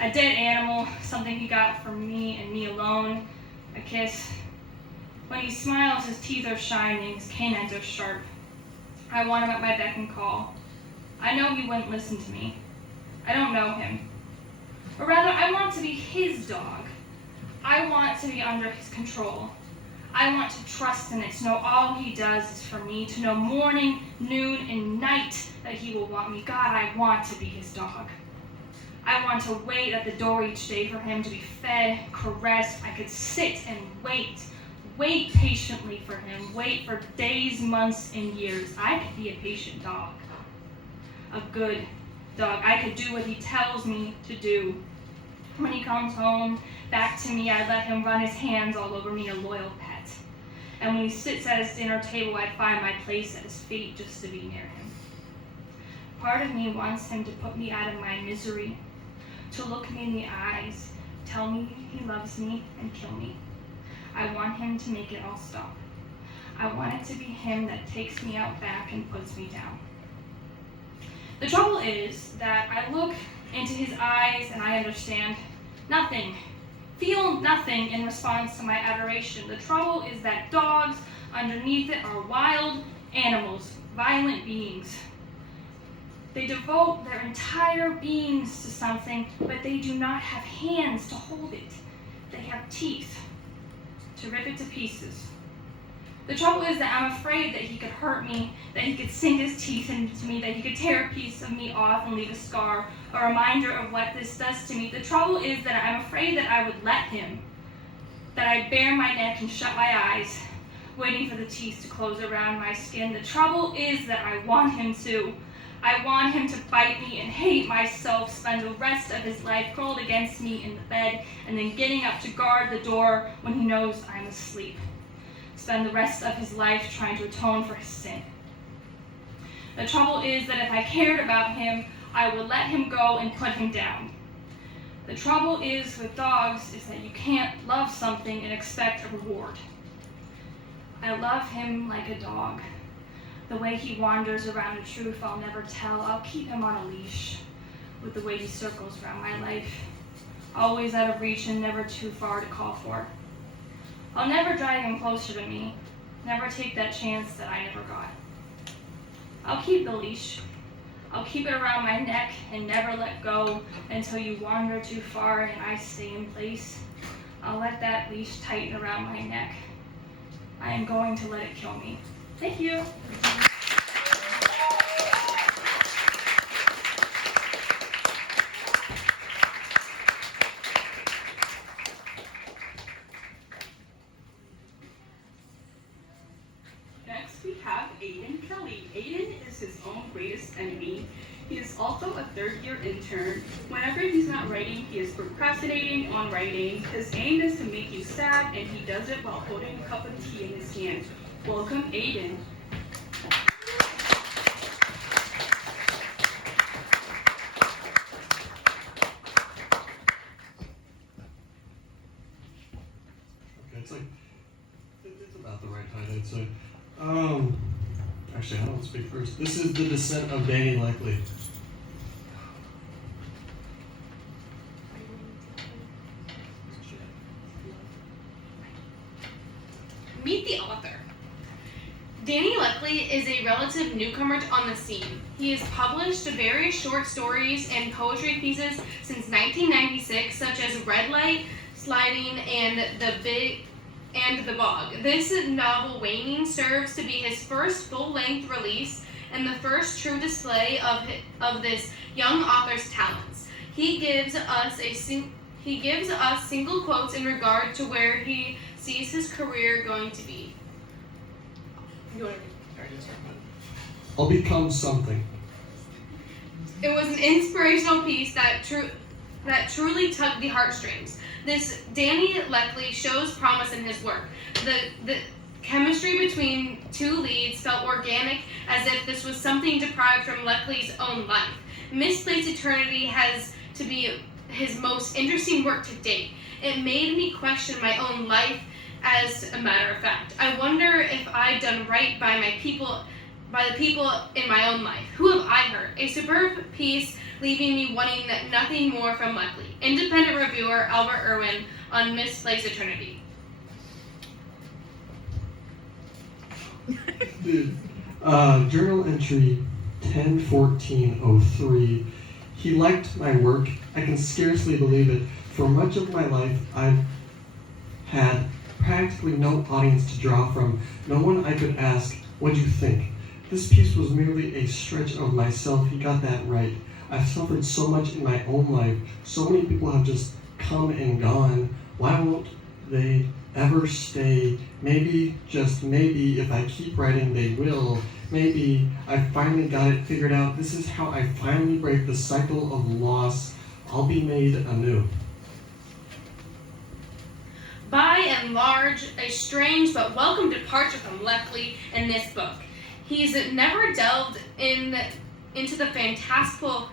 A dead animal, something he got from me and me alone. A kiss. When he smiles, his teeth are shining, his canines are sharp. I want him at my beck and call. I know he wouldn't listen to me. I don't know him. Or rather, I want to be his dog. I want to be under his control. I want to trust in it, to know all he does is for me, to know morning, noon, and night that he will want me. God, I want to be his dog. I want to wait at the door each day for him to be fed, caressed. I could sit and wait patiently for him, wait for days, months, and years. I could be a patient dog, a good dog. I could do what he tells me to do. When he comes home, back to me, I let him run his hands all over me, a loyal pet. And when he sits at his dinner table, I find my place at his feet just to be near him. Part of me wants him to put me out of my misery, to look me in the eyes, tell me he loves me, and kill me. I want him to make it all stop. I want it to be him that takes me out back and puts me down. The trouble is that I look into his eyes and I understand nothing, feel nothing in response to my adoration. The trouble is that dogs underneath it are wild animals, violent beings. They devote their entire beings to something, but they do not have hands to hold it. They have teeth to rip it to pieces. The trouble is that I'm afraid that he could hurt me, that he could sink his teeth into me, that he could tear a piece of me off and leave a scar, a reminder of what this does to me. The trouble is that I'm afraid that I would let him, that I'd bare my neck and shut my eyes, waiting for the teeth to close around my skin. The trouble is that I want him to. I want him to bite me and hate myself, spend the rest of his life curled against me in the bed, and then getting up to guard the door when he knows I'm asleep. Spend the rest of his life trying to atone for his sin. The trouble is that if I cared about him, I would let him go and put him down. The trouble is with dogs is that you can't love something and expect a reward. I love him like a dog. The way he wanders around the truth, I'll never tell. I'll keep him on a leash with the way he circles around my life, always out of reach and never too far to call for. I'll never drag him closer to me, never take that chance that I never got. I'll keep the leash. I'll keep it around my neck and never let go until you wander too far and I stay in place. I'll let that leash tighten around my neck. I am going to let it kill me. Thank you. Next we have Aiden Kelly. Aiden is his own greatest enemy. He is also a third-year intern. Whenever he's not writing, he is procrastinating on writing. His aim is to make you sad, and he does it while holding a cup of tea in his hand. Welcome, Aiden. Okay, it's about the right height, I'd say. Actually, I don't speak first. This is The Descent of Danny Leckley. Meet the author. Danny Leckley is a relative newcomer on the scene. He has published various short stories and poetry pieces since 1996, such as Red Light, Sliding, and The Bog. This novel, Waning, serves to be his first full-length release and the first true display of this young author's talents. He gives us single quotes in regard to where he sees his career going to be. I'll become something. It was an inspirational piece that truly tugged the heartstrings. This Danny Leckley shows promise in his work. The chemistry between two leads felt organic, as if this was something deprived from Leckley's own life. Misplaced Eternity has to be his most interesting work to date. It made me question my own life. As a matter of fact, I wonder if I've done right by the people in my own life. Who have I hurt? A superb piece, leaving me wanting nothing more from Leckley. Independent reviewer Albert Irwin on Misplaced Eternity. Dude, journal entry 10/14/03. He liked my work. I can scarcely believe it. For much of my life, I've had practically no audience to draw from, no one I could ask, what'd you think? This piece was merely a stretch of myself. He got that right. I've suffered so much in my own life. So many people have just come and gone. Why won't they ever stay? Maybe, just maybe, if I keep writing, they will. Maybe I finally got it figured out. This is how I finally break the cycle of loss. I'll be made anew. By and large, a strange but welcome departure from Leckley in this book. He's never delved into the fantastical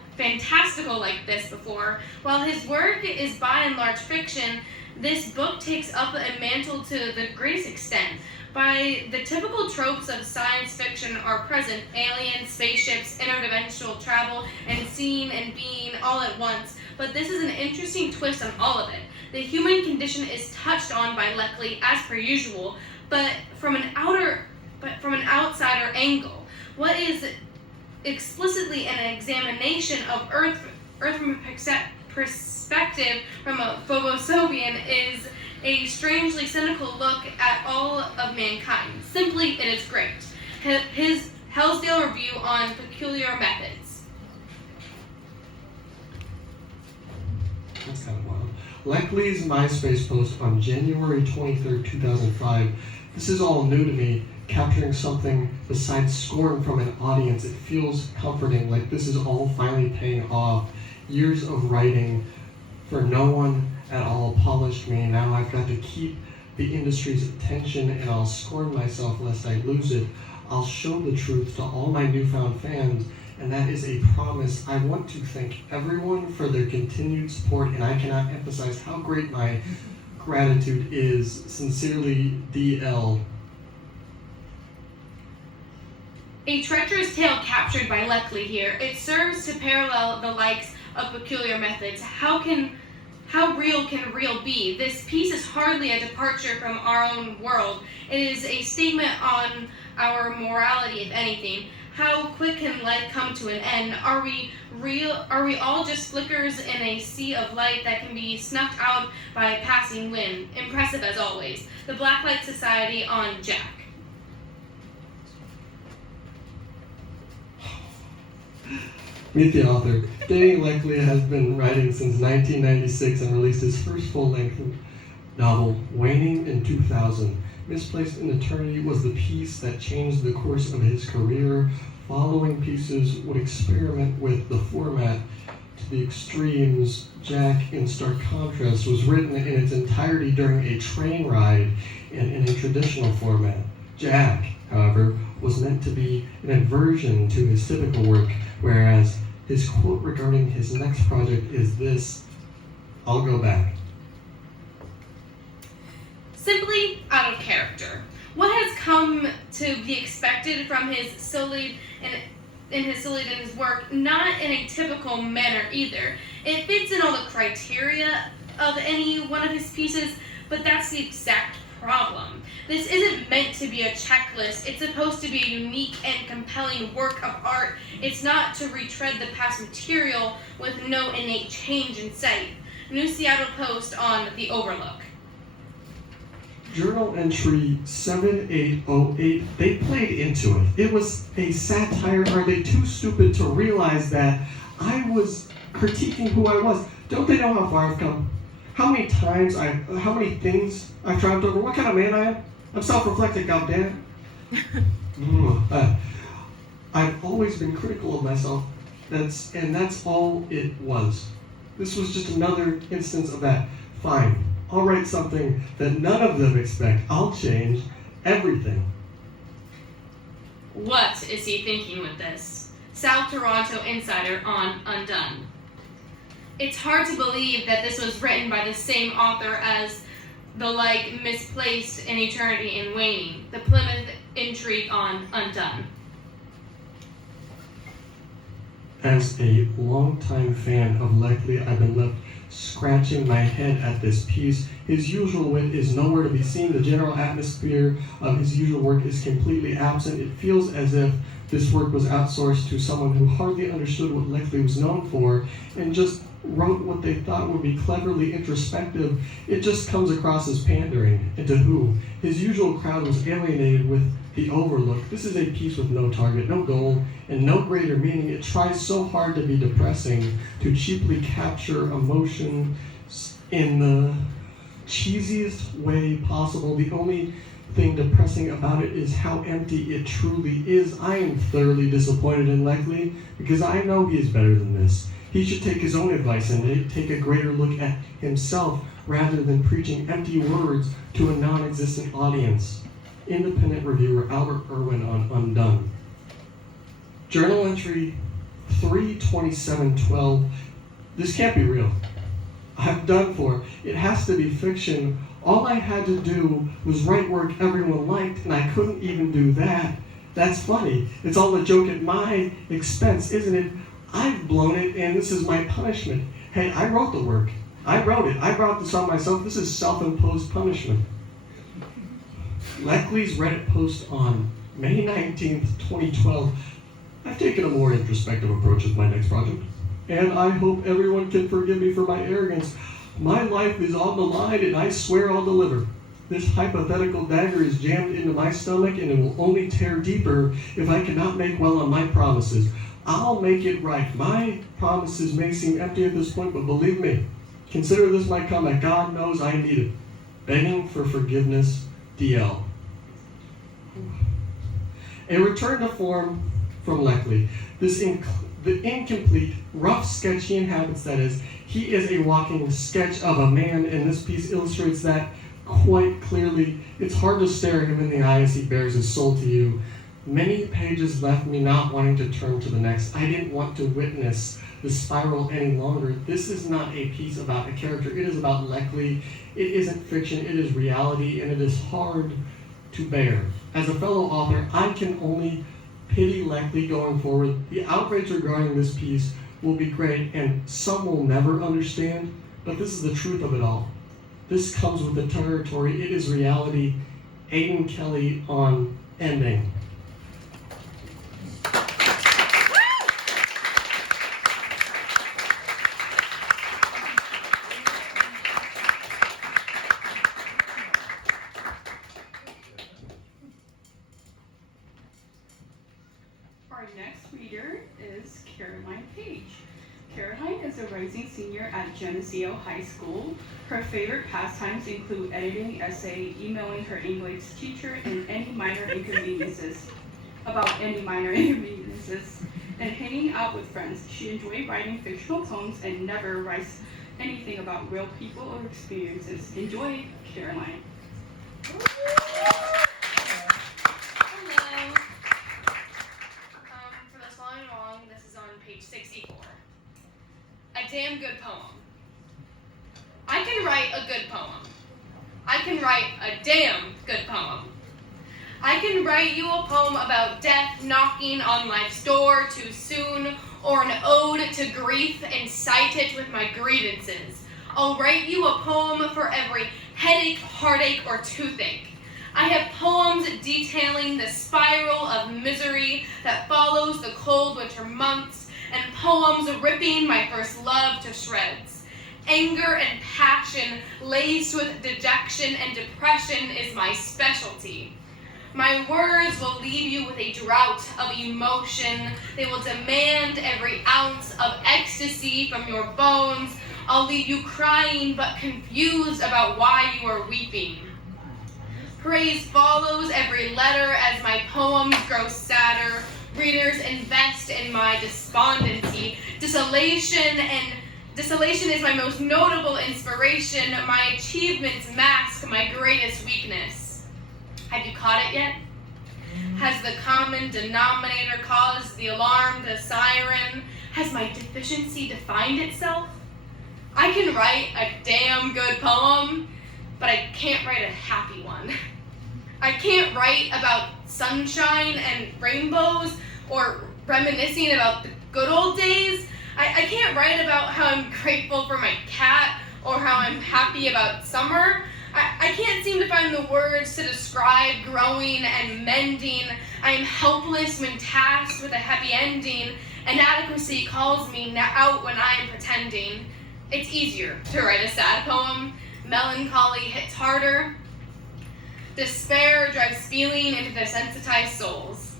like this before. While his work is by and large fiction, this book takes up a mantle to the greatest extent. By the typical tropes of science fiction are present: aliens, spaceships, interdimensional travel, and seeing and being all at once. But this is an interesting twist on all of it. The human condition is touched on by Leckley as per usual, but from an outsider angle. What is explicitly an examination of Earth from a perspective from a Phobosobian is a strangely cynical look at all of mankind. Simply, it is great. His Hellsdale review on Peculiar Methods. That's kind of wild. Leckley's MySpace post on January 23rd, 2005. This is all new to me, capturing something besides scorn from an audience. It feels comforting, like this is all finally paying off. Years of writing for no one at all polished me. Now I've got to keep the industry's attention, and I'll scorn myself lest I lose it. I'll show the truth to all my newfound fans, and that is a promise. I want to thank everyone for their continued support, and I cannot emphasize how great my gratitude is. Sincerely, DL. A treacherous tale captured by Leckley here. It serves to parallel the likes of Peculiar Methods. How real can real be? This piece is hardly a departure from our own world. It is a statement on our morality, if anything. How quick can life come to an end? Are we all just flickers in a sea of light that can be snuffed out by a passing wind? Impressive as always. The Blacklight Society on Jack. Meet the author. Danny Leckley has been writing since 1996 and released his first full-length novel, Waning, in 2000. Misplaced in Eternity was the piece that changed the course of his career. Following pieces would experiment with the format to the extremes. Jack, in stark contrast, was written in its entirety during a train ride and in a traditional format. Jack, however, was meant to be an inversion to his typical work, whereas his quote regarding his next project is this: "I'll go back." Simply out of character. What has come come to be expected from his solid and his work, not in a typical manner either. It fits in all the criteria of any one of his pieces, but that's the exact problem. This isn't meant to be a checklist. It's supposed to be a unique and compelling work of art. It's not to retread the past material with no innate change in sight. New Seattle Post on The Overlook. Journal entry 7808, they played into it. It was a satire. Are they too stupid to realize that I was critiquing who I was? Don't they know how far I've come? How many things I've triumphed over? What kind of man I am? I'm self-reflective, goddamn. I've always been critical of myself. That's all it was. This was just another instance of that. Fine. I'll write something that none of them expect. I'll change everything. What is he thinking with this? South Toronto Insider on Undone. It's hard to believe that this was written by the same author as the Misplaced in Eternity and Waning, the Plymouth Intrigue on Undone. As a longtime fan of Leckley, I've been left scratching my head at this piece. His usual wit is nowhere to be seen. The general atmosphere of his usual work is completely absent. It feels as if this work was outsourced to someone who hardly understood what Leckley was known for and just wrote what they thought would be cleverly introspective. It just comes across as pandering. And to who? His usual crowd was alienated with The Overlook. This is a piece with no target, no goal, and no greater meaning. It tries so hard to be depressing, to cheaply capture emotion in the cheesiest way possible. The only thing depressing about it is how empty it truly is. I am thoroughly disappointed in Leckley because I know he is better than this. He should take his own advice and take a greater look at himself rather than preaching empty words to a non-existent audience. Independent reviewer Albert Irwin on Undone. Journal entry 3/27/12. This can't be real. I'm done for. It has to be fiction. All I had to do was write work everyone liked, and I couldn't even do that. That's funny. It's all a joke at my expense, isn't it? I've blown it, and this is my punishment. Hey, I wrote the work. I wrote it. I brought this on myself. This is self-imposed punishment. Leckley's Reddit post on May 19th, 2012. I've taken a more introspective approach with my next project, and I hope everyone can forgive me for my arrogance. My life is on the line, and I swear I'll deliver. This hypothetical dagger is jammed into my stomach, and it will only tear deeper if I cannot make well on my promises. I'll make it right. My promises may seem empty at this point, but believe me, consider this my comeback. God knows I need it. Begging for forgiveness, DL. A return to form from Leckley. The incomplete, rough sketch he inhabits, that is, he is a walking sketch of a man, and this piece illustrates that quite clearly. It's hard to stare him in the eye as he bears his soul to you. Many pages left me not wanting to turn to the next. I didn't want to witness the spiral any longer. This is not a piece about a character. It is about Leckley. It isn't fiction. It is reality, and it is hard to bear. As a fellow author, I can only pity Leckley going forward. The outrage regarding this piece will be great, and some will never understand, but this is the truth of it all. This comes with the territory. It is reality. Aiden Kelly on Ending. Our next reader is Caroline Page. Caroline is a rising senior at Geneseo High School. Her favorite pastimes include editing, essay, emailing her English teacher, and any minor inconveniences, and hanging out with friends. She enjoys writing fictional poems and never writes anything about real people or experiences. Enjoy, Caroline. Hello. For those following along, this is on page 64. A damn good poem. I can write a good poem. I can write a damn good poem. I I can write you a poem about death knocking on life's door too soon, or an ode to grief and cite it with my grievances. I'll write you a poem for every headache, heartache, or toothache. I have poems detailing the spiral of misery that follows the cold winter months, and poems ripping my first love to shreds. Anger and passion laced with dejection and depression is my specialty. My words will leave you with a drought of emotion. They will demand every ounce of ecstasy from your bones. I'll leave you crying but confused about why you are weeping. Praise follows every letter as my poems grow sadder. Readers invest in my despondency. Desolation is my most notable inspiration. My achievements mask my greatest weakness. Have you caught it yet? Has the common denominator caused the alarm, the siren? Has my deficiency defined itself? I can write a damn good poem, but I can't write a happy one. I can't write about sunshine and rainbows or reminiscing about the good old days. I can't write about how I'm grateful for my cat or how I'm happy about summer. I can't seem to find the words to describe growing and mending. I am helpless when tasked with a happy ending. Inadequacy calls me out when I am pretending. It's easier to write a sad poem. Melancholy hits harder. Despair drives feeling into desensitized souls.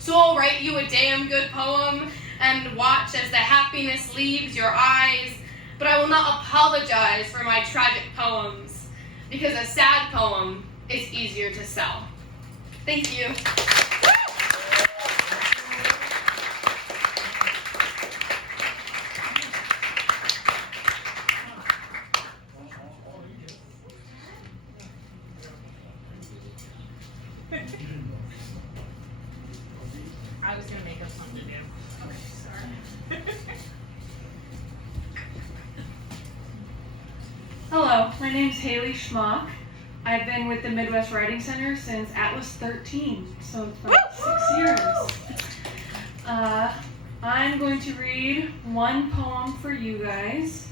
So I'll write you a damn good poem and watch as the happiness leaves your eyes, but I will not apologize for my tragic poems, because a sad poem is easier to sell. Thank you. I was gonna make up something to do. Okay, sorry. Hello, my name's Haley Schmock. I've been with the Midwest Writing Center since Atlas 13, so it's about 6 years. I'm going to read one poem for you guys,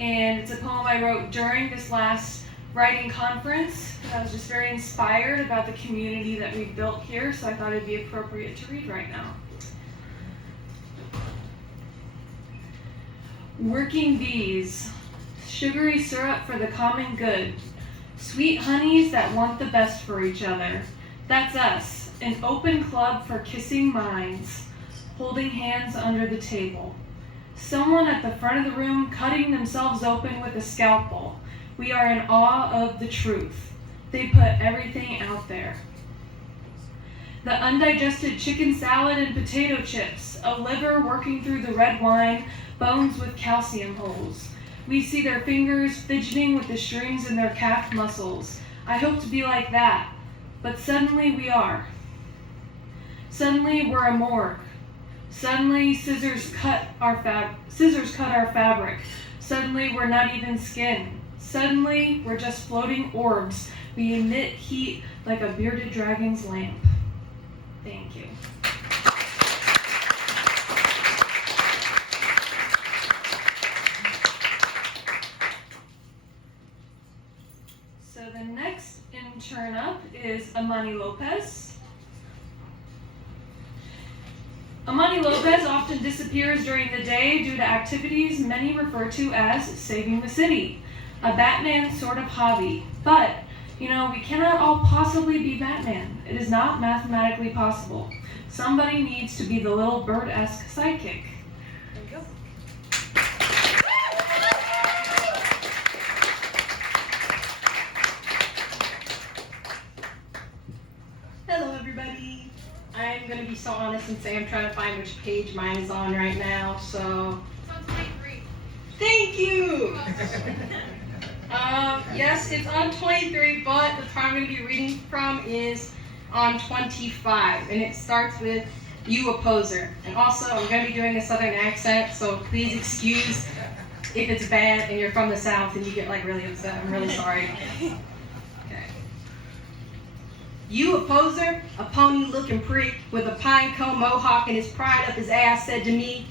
and it's a poem I wrote during this last writing conference. I was just very inspired about the community that we've built here, so I thought it'd be appropriate to read right now. Working bees, sugary syrup for the common good, sweet honeys that want the best for each other. That's us, an open club for kissing minds, holding hands under the table. Someone at the front of the room cutting themselves open with a scalpel. We are in awe of the truth. They put everything out there. The undigested chicken salad and potato chips, a liver working through the red wine, bones with calcium holes. We see their fingers fidgeting with the strings in their calf muscles. I hope to be like that, but suddenly we are. Suddenly we're a morgue. Suddenly scissors cut our fabric. Suddenly we're not even skin. Suddenly, we're just floating orbs. We emit heat like a bearded dragon's lamp. Thank you. So the next intern up is Amani Lopez. Amani Lopez often disappears during the day due to activities many refer to as saving the city. A Batman sort of hobby, but, we cannot all possibly be Batman. It is not mathematically possible. Somebody needs to be the little bird-esque sidekick. There you go. Hello, everybody. I'm going to be so honest and say I'm trying to find which page mine is on right now, so... It's on 23. Thank you! Yes, it's on 23, but the part I'm going to be reading from is on 25, and it starts with "You a poser." And also, I'm going to be doing a southern accent, so please excuse if it's bad and you're from the South and you get really upset. I'm really sorry. Okay. You a poser, a pony-looking prick with a pine cone mohawk and his pride up his ass said to me,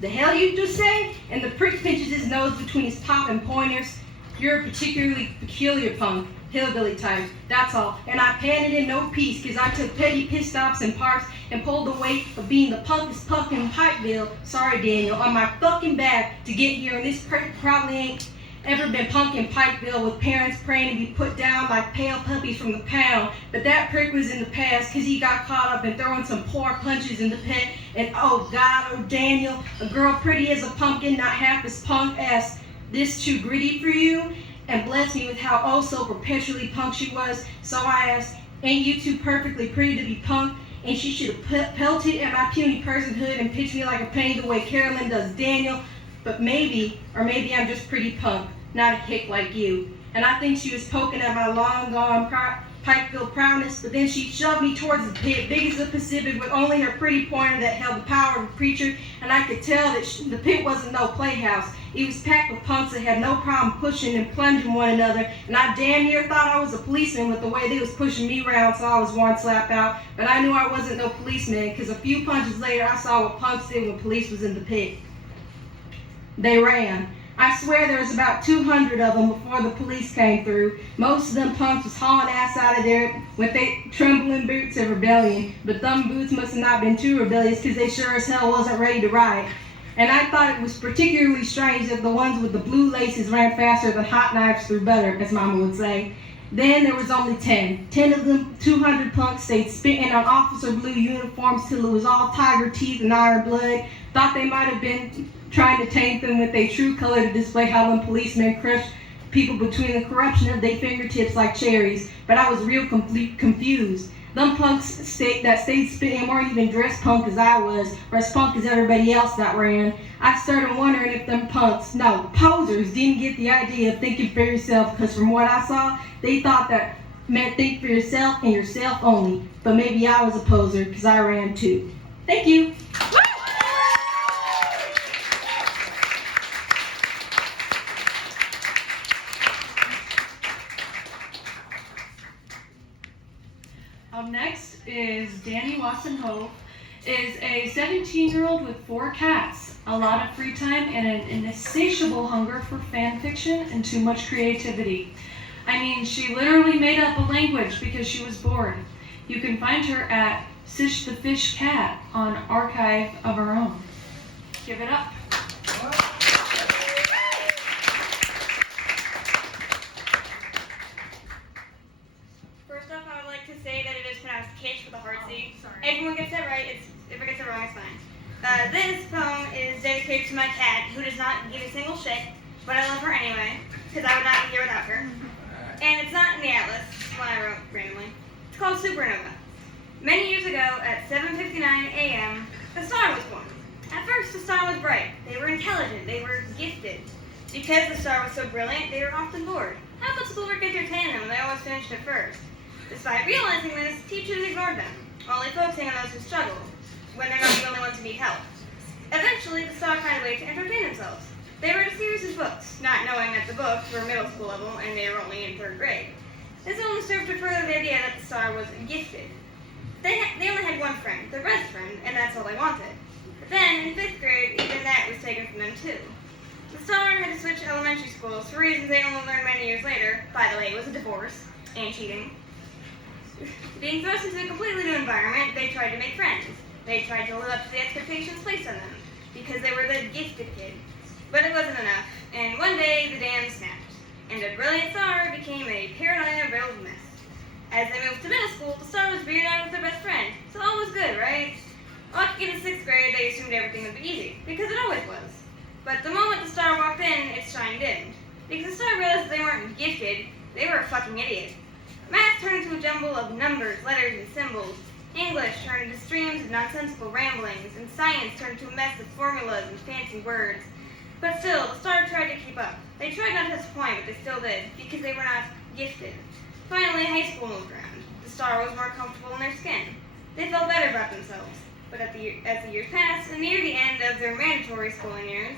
"The hell you just say?" And the prick pinches his nose between his popping pointers. "You're a particularly peculiar punk, hillbilly type, that's all." And I panted in no peace, cause I took petty pit stops in parks and pulled the weight of being the punkest punk in Pikeville, sorry Daniel, on my fucking back to get here, and this prick probably ain't ever been punk in Pikeville with parents praying to be put down like pale puppies from the pound. But that prick was in the past, cause he got caught up in throwing some poor punches in the pit, and oh God, oh Daniel, a girl pretty as a pumpkin, not half as punk as this too gritty for you, and blessed me with how oh so perpetually punk she was. So I asked, "Ain't you too perfectly pretty to be punk?" And she should have pelted at my puny personhood and pitched me like a penny the way Carolyn does Daniel. But maybe, or maybe I'm just pretty punk, not a hick like you. And I think she was poking at my long gone Pikeville proudness, but then she shoved me towards the pit, big as the Pacific, with only her pretty pointer that held the power of a preacher, and I could tell that the pit wasn't no playhouse. It was packed with punks that had no problem pushing and plunging one another, and I damn near thought I was a policeman with the way they was pushing me around so I was one slap out, but I knew I wasn't no policeman, because a few punches later I saw what punks did when police was in the pit. They ran. I swear there was about 200 of them before the police came through. Most of them punks was hauling ass out of there with they trembling boots of rebellion, but them boots must have not been too rebellious because they sure as hell wasn't ready to ride. And I thought it was particularly strange that the ones with the blue laces ran faster than hot knives through butter, as Mama would say. Then there was only 10. 10 of them 200 punks stayed spitting on officer blue uniforms till it was all tiger teeth and iron blood. Thought they might have been trying to taint them with their true color to display how them policemen crushed people between the corruption of their fingertips like cherries. But I was real confused. Them punks that stayed spitting weren't even dressed punk as I was, or as punk as everybody else that ran. I started wondering if them punks, no, posers, didn't get the idea of thinking for yourself, because from what I saw, they thought that meant think for yourself and yourself only. But maybe I was a poser, because I ran too. Thank you. Up next is Danny Wasson-Hove, is a 17-year-old with 4 cats, a lot of free time, and an insatiable hunger for fan fiction and too much creativity. I mean, she literally made up a language because she was bored. You can find her at Sish the Fish Cat on Archive of Her Own. Give it up. First off, I would like to say that it is pronounced Kish with a hard C. Everyone gets that right. If it gets it wrong, it's fine. This poem is dedicated to my cat, who does not give a single shit, but I love her anyway, because I would not be here without her. And it's not in the atlas, it's one I wrote randomly. It's called Supernova. Many years ago, at 7:59 a.m., a star was born. At first, the star was bright. They were intelligent. They were gifted. Because the star was so brilliant, they were often bored. How could schoolwork entertain them when they always finished it first? Despite realizing this, teachers ignored them, only focusing on those who struggle, when they're not the only ones who need help. Eventually, the star found a way to entertain themselves. They read a series of books, not knowing that the books were middle school level and they were only in 3rd grade. This only served to further the idea that the star was gifted. They only had one friend, their best friend, and that's all they wanted. But then, in 5th grade, even that was taken from them too. The star had to switch elementary schools for reasons they only learned many years later. By the way, it was a divorce and cheating. Being thrust into a completely new environment, they tried to make friends. They tried to live up to the expectations placed on them, because they were the gifted kid. But it wasn't enough, and one day the dam snapped, and a brilliant star became a paranoia-riddled mess. As they moved to middle school, the star was reunited with their best friend, so all was good, right? Walking into 6th grade, they assumed everything would be easy, because it always was. But the moment the star walked in, its shine dimmed. Because the star realized that they weren't gifted, they were a fucking idiot. Math turned into a jumble of numbers, letters, and symbols. English turned into streams of nonsensical ramblings, and science turned into a mess of formulas and fancy words. But still, the star tried to keep up. They tried not to disappoint, but they still did, because they were not gifted. Finally, high school moved around. The star was more comfortable in their skin. They felt better about themselves. But as the years passed, and near the end of their mandatory schooling years,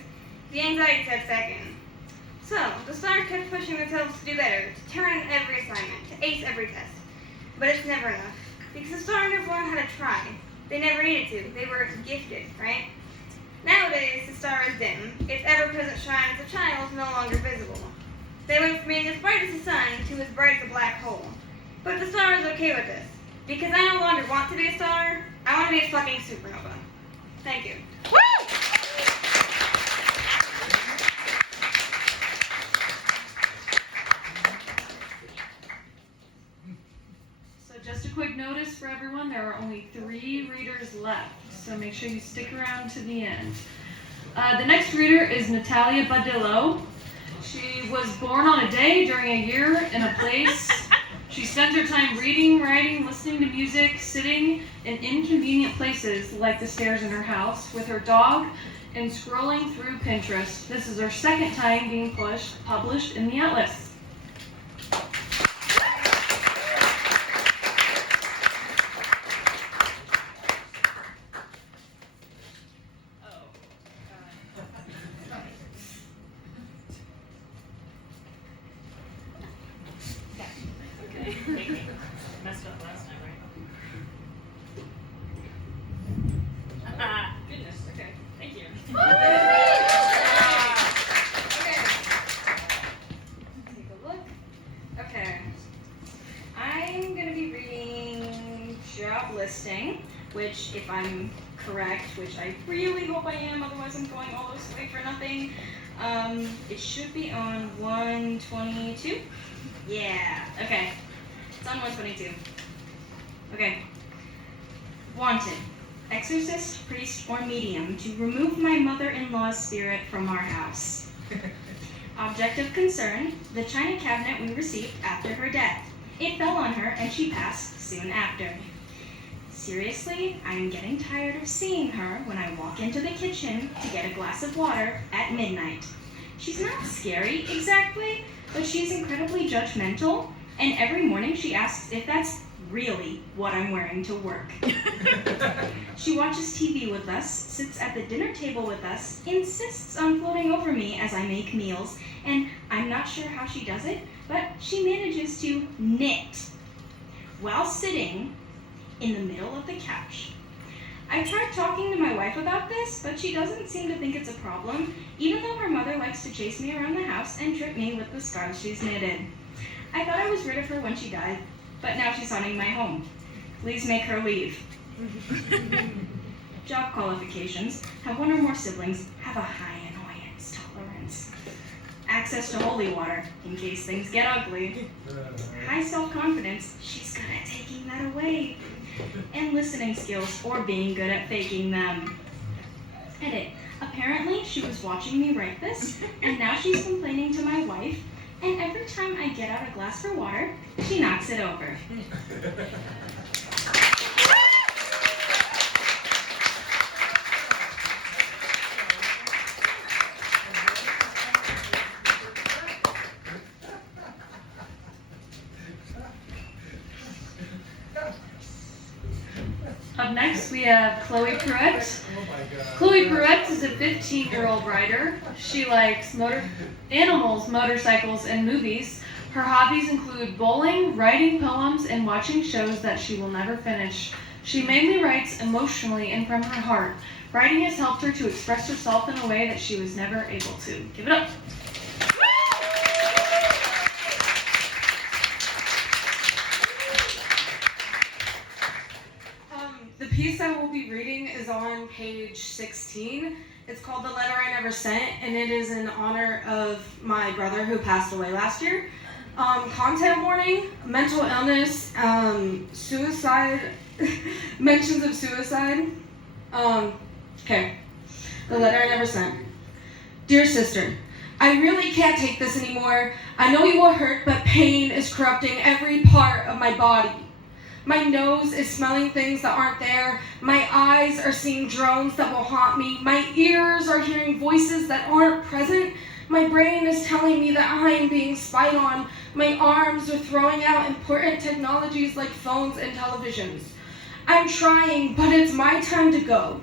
the anxiety set back in. So, the star kept pushing themselves to do better, to turn in every assignment, to ace every test. but it's never enough. Because the stars never learned how to try. They never needed to. They were gifted, right? Nowadays, the star is dim. Its ever-present shine as a child is no longer visible. They went from being as bright as the sun to as bright as a black hole. But the star is okay with this. Because I no longer want to be a star, I want to be a fucking supernova. Thank you. So just a quick notice for everyone, there are only 3 readers left, so make sure you stick around to the end. The next reader is Natalia Badillo. She was born on a day during a year in a place. She spends her time reading, writing, listening to music, sitting in inconvenient places like the stairs in her house with her dog, and scrolling through Pinterest. This is her 2nd time being published in the Atlas. Messed up last time, right? Goodness, okay. Thank you. Take a look. Okay. I'm going to be reading Job Listing, which, if I'm correct, which I really hope I am, otherwise I'm going all this way for nothing. It should be on 122. Yeah, okay. It's on 122. Okay. Wanted. Exorcist, priest, or medium to remove my mother-in-law's spirit from our house. Object of concern, the china cabinet we received after her death. It fell on her and she passed soon after. Seriously, I am getting tired of seeing her when I walk into the kitchen to get a glass of water at midnight. She's not scary exactly, but she's incredibly judgmental, and every morning she asks if that's really what I'm wearing to work. She watches TV with us, sits at the dinner table with us, insists on floating over me as I make meals, and I'm not sure how she does it, but she manages to knit while sitting in the middle of the couch. I tried talking to my wife about this, but she doesn't seem to think it's a problem, even though her mother likes to chase me around the house and trip me with the scarves she's knitted. I thought I was rid of her when she died, but now she's haunting my home. Please make her leave. Job qualifications: have 1 or more siblings, have a high annoyance tolerance. Access to holy water, in case things get ugly. High self-confidence, she's good at taking that away. And listening skills, or being good at faking them. Edit. Apparently, she was watching me write this, and now she's complaining to my wife, and every time I get out a glass for water, she knocks it over. Up next, we have Chloe Pruitt. Chloe Pruitt is a 15-year-old writer. She likes animals, motorcycles, and movies. Her hobbies include bowling, writing poems, and watching shows that she will never finish. She mainly writes emotionally and from her heart. Writing has helped her to express herself in a way that she was never able to. Give it up. The piece I will be reading is on page 16. It's called The Letter I Never Sent, and it is in honor of my brother who passed away last year. Content warning: mental illness, suicide, mentions of suicide. Okay. The Letter I Never Sent. Dear sister, I really can't take this anymore. I know you will hurt, but pain is corrupting every part of my body. My nose is smelling things that aren't there. My eyes are seeing drones that will haunt me. My ears are hearing voices that aren't present. My brain is telling me that I am being spied on. My arms are throwing out important technologies like phones and televisions. I'm trying, but it's my time to go.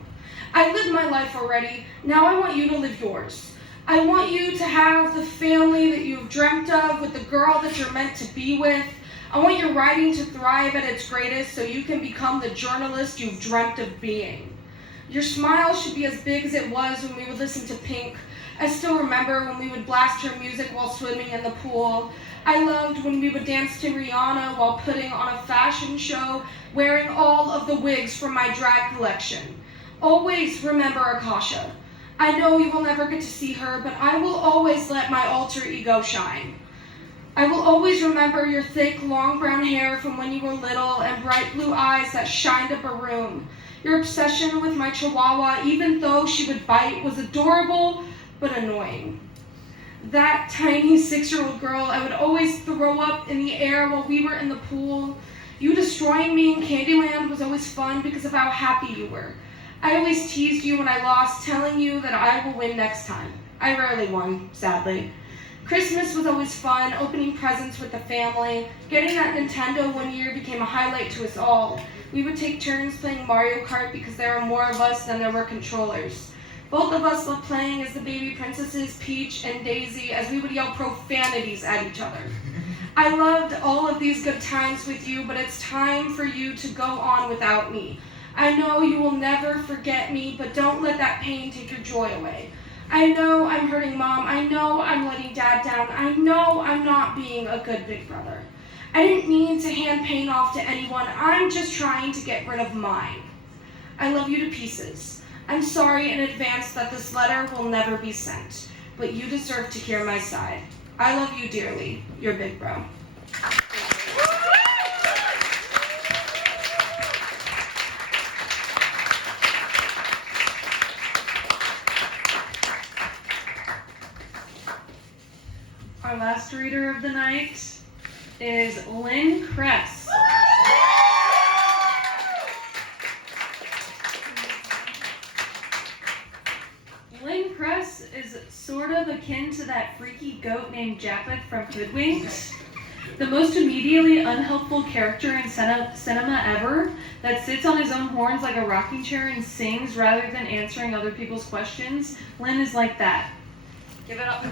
I lived my life already. Now I want you to live yours. I want you to have the family that you've dreamt of with the girl that you're meant to be with. I want your writing to thrive at its greatest so you can become the journalist you've dreamt of being. Your smile should be as big as it was when we would listen to Pink. I still remember when we would blast her music while swimming in the pool. I loved when we would dance to Rihanna while putting on a fashion show, wearing all of the wigs from my drag collection. Always remember Akasha. I know you will never get to see her, but I will always let my alter ego shine. I will always remember your thick, long brown hair from when you were little and bright blue eyes that shined up a room. Your obsession with my chihuahua, even though she would bite, was adorable but annoying. That tiny 6-year-old girl I would always throw up in the air while we were in the pool. You destroying me in Candyland was always fun because of how happy you were. I always teased you when I lost, telling you that I will win next time. I rarely won, sadly. Christmas was always fun, opening presents with the family. Getting that Nintendo one year became a highlight to us all. We would take turns playing Mario Kart because there were more of us than there were controllers. Both of us loved playing as the baby princesses, Peach and Daisy, as we would yell profanities at each other. I loved all of these good times with you, but it's time for you to go on without me. I know you will never forget me, but don't let that pain take your joy away. I know I'm hurting Mom. I know I'm letting Dad down. I know I'm not being a good big brother. I didn't mean to hand pain off to anyone. I'm just trying to get rid of mine. I love you to pieces. I'm sorry in advance that this letter will never be sent, but you deserve to hear my side. I love you dearly, your big bro. Our last reader of the night is Lynn Kress. Lynn Kress is sort of akin to that freaky goat named Japeth from Hoodwinked. The most immediately unhelpful character in cinema ever, that sits on his own horns like a rocking chair and sings rather than answering other people's questions. Lynn is like that. Give it up.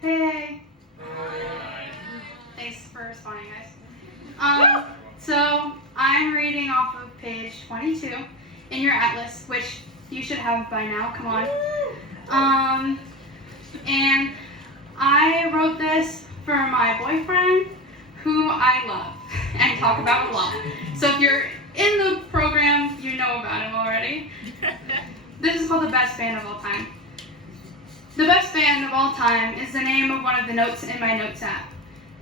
Hey. Thanks for responding, guys. So I'm reading off of page 22 in your atlas, which you should have by now. Come on. And I wrote this for my boyfriend, who I love and talk about a lot. So if you're in the program, you know about him already. This is called the best band of all time. The best band of all time is the name of one of the notes in my notes app.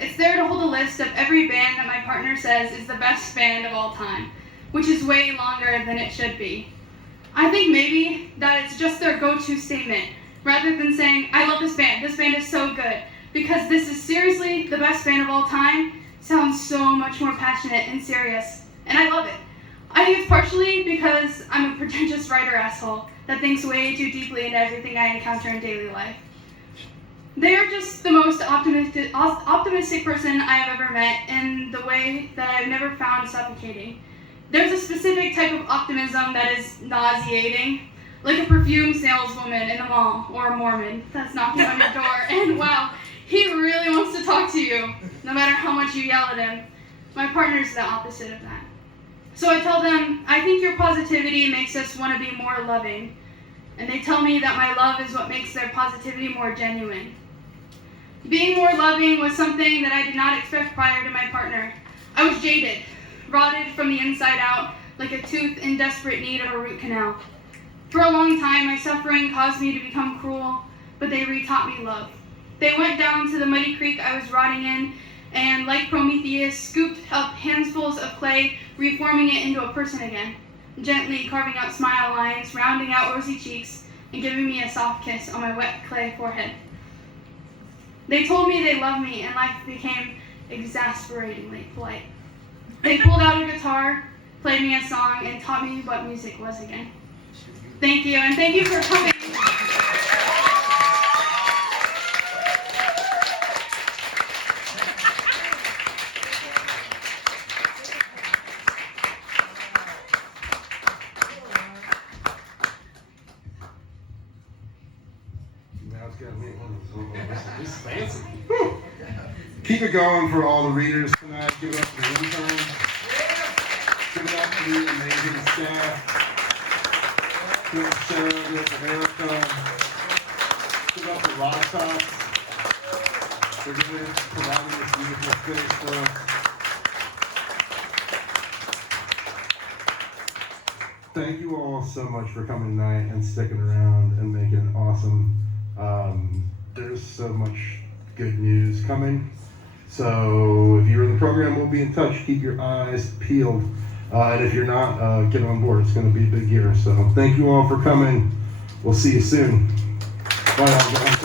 It's there to hold a list of every band that my partner says is the best band of all time, which is way longer than it should be. I think maybe that it's just their go-to statement, rather than saying, I love this band is so good, because this is seriously the best band of all time, sounds so much more passionate and serious, and I love it. I think it's partially because I'm a pretentious writer asshole that thinks way too deeply into everything I encounter in daily life. They are just the most optimistic person I have ever met in the way that I've never found suffocating. There's a specific type of optimism that is nauseating, like a perfume saleswoman in a mall or a Mormon that's knocking on your door and wow, he really wants to talk to you, no matter how much you yell at him. My partner's the opposite of that. So I tell them, I think your positivity makes us want to be more loving. And they tell me that my love is what makes their positivity more genuine. Being more loving was something that I did not expect prior to my partner. I was jaded, rotted from the inside out, like a tooth in desperate need of a root canal. For a long time, my suffering caused me to become cruel, but they retaught me love. They went down to the muddy creek I was rotting in, and like Prometheus, scooped up handfuls of clay, reforming it into a person again, gently carving out smile lines, rounding out rosy cheeks, and giving me a soft kiss on my wet clay forehead. They told me they loved me, and life became exasperatingly polite. They pulled out a guitar, played me a song, and taught me what music was again. Thank you, and thank you for coming. Rozz-Tox got me. This is fancy. Whew. Keep it going for all the readers tonight. Give it up for the interns. Give it up for the amazing staff. Give it up for Sarah. Give it up for Erica. Give it up for Rozz-Tox. For providing this beautiful space for us. Thank you all so much for coming tonight and sticking around and making it awesome. There's so much good news coming. So if you're in the program, we'll be in touch. Keep your eyes peeled. And if you're not, get on board. It's going to be a big year. So thank you all for coming. We'll see you soon. Bye, all.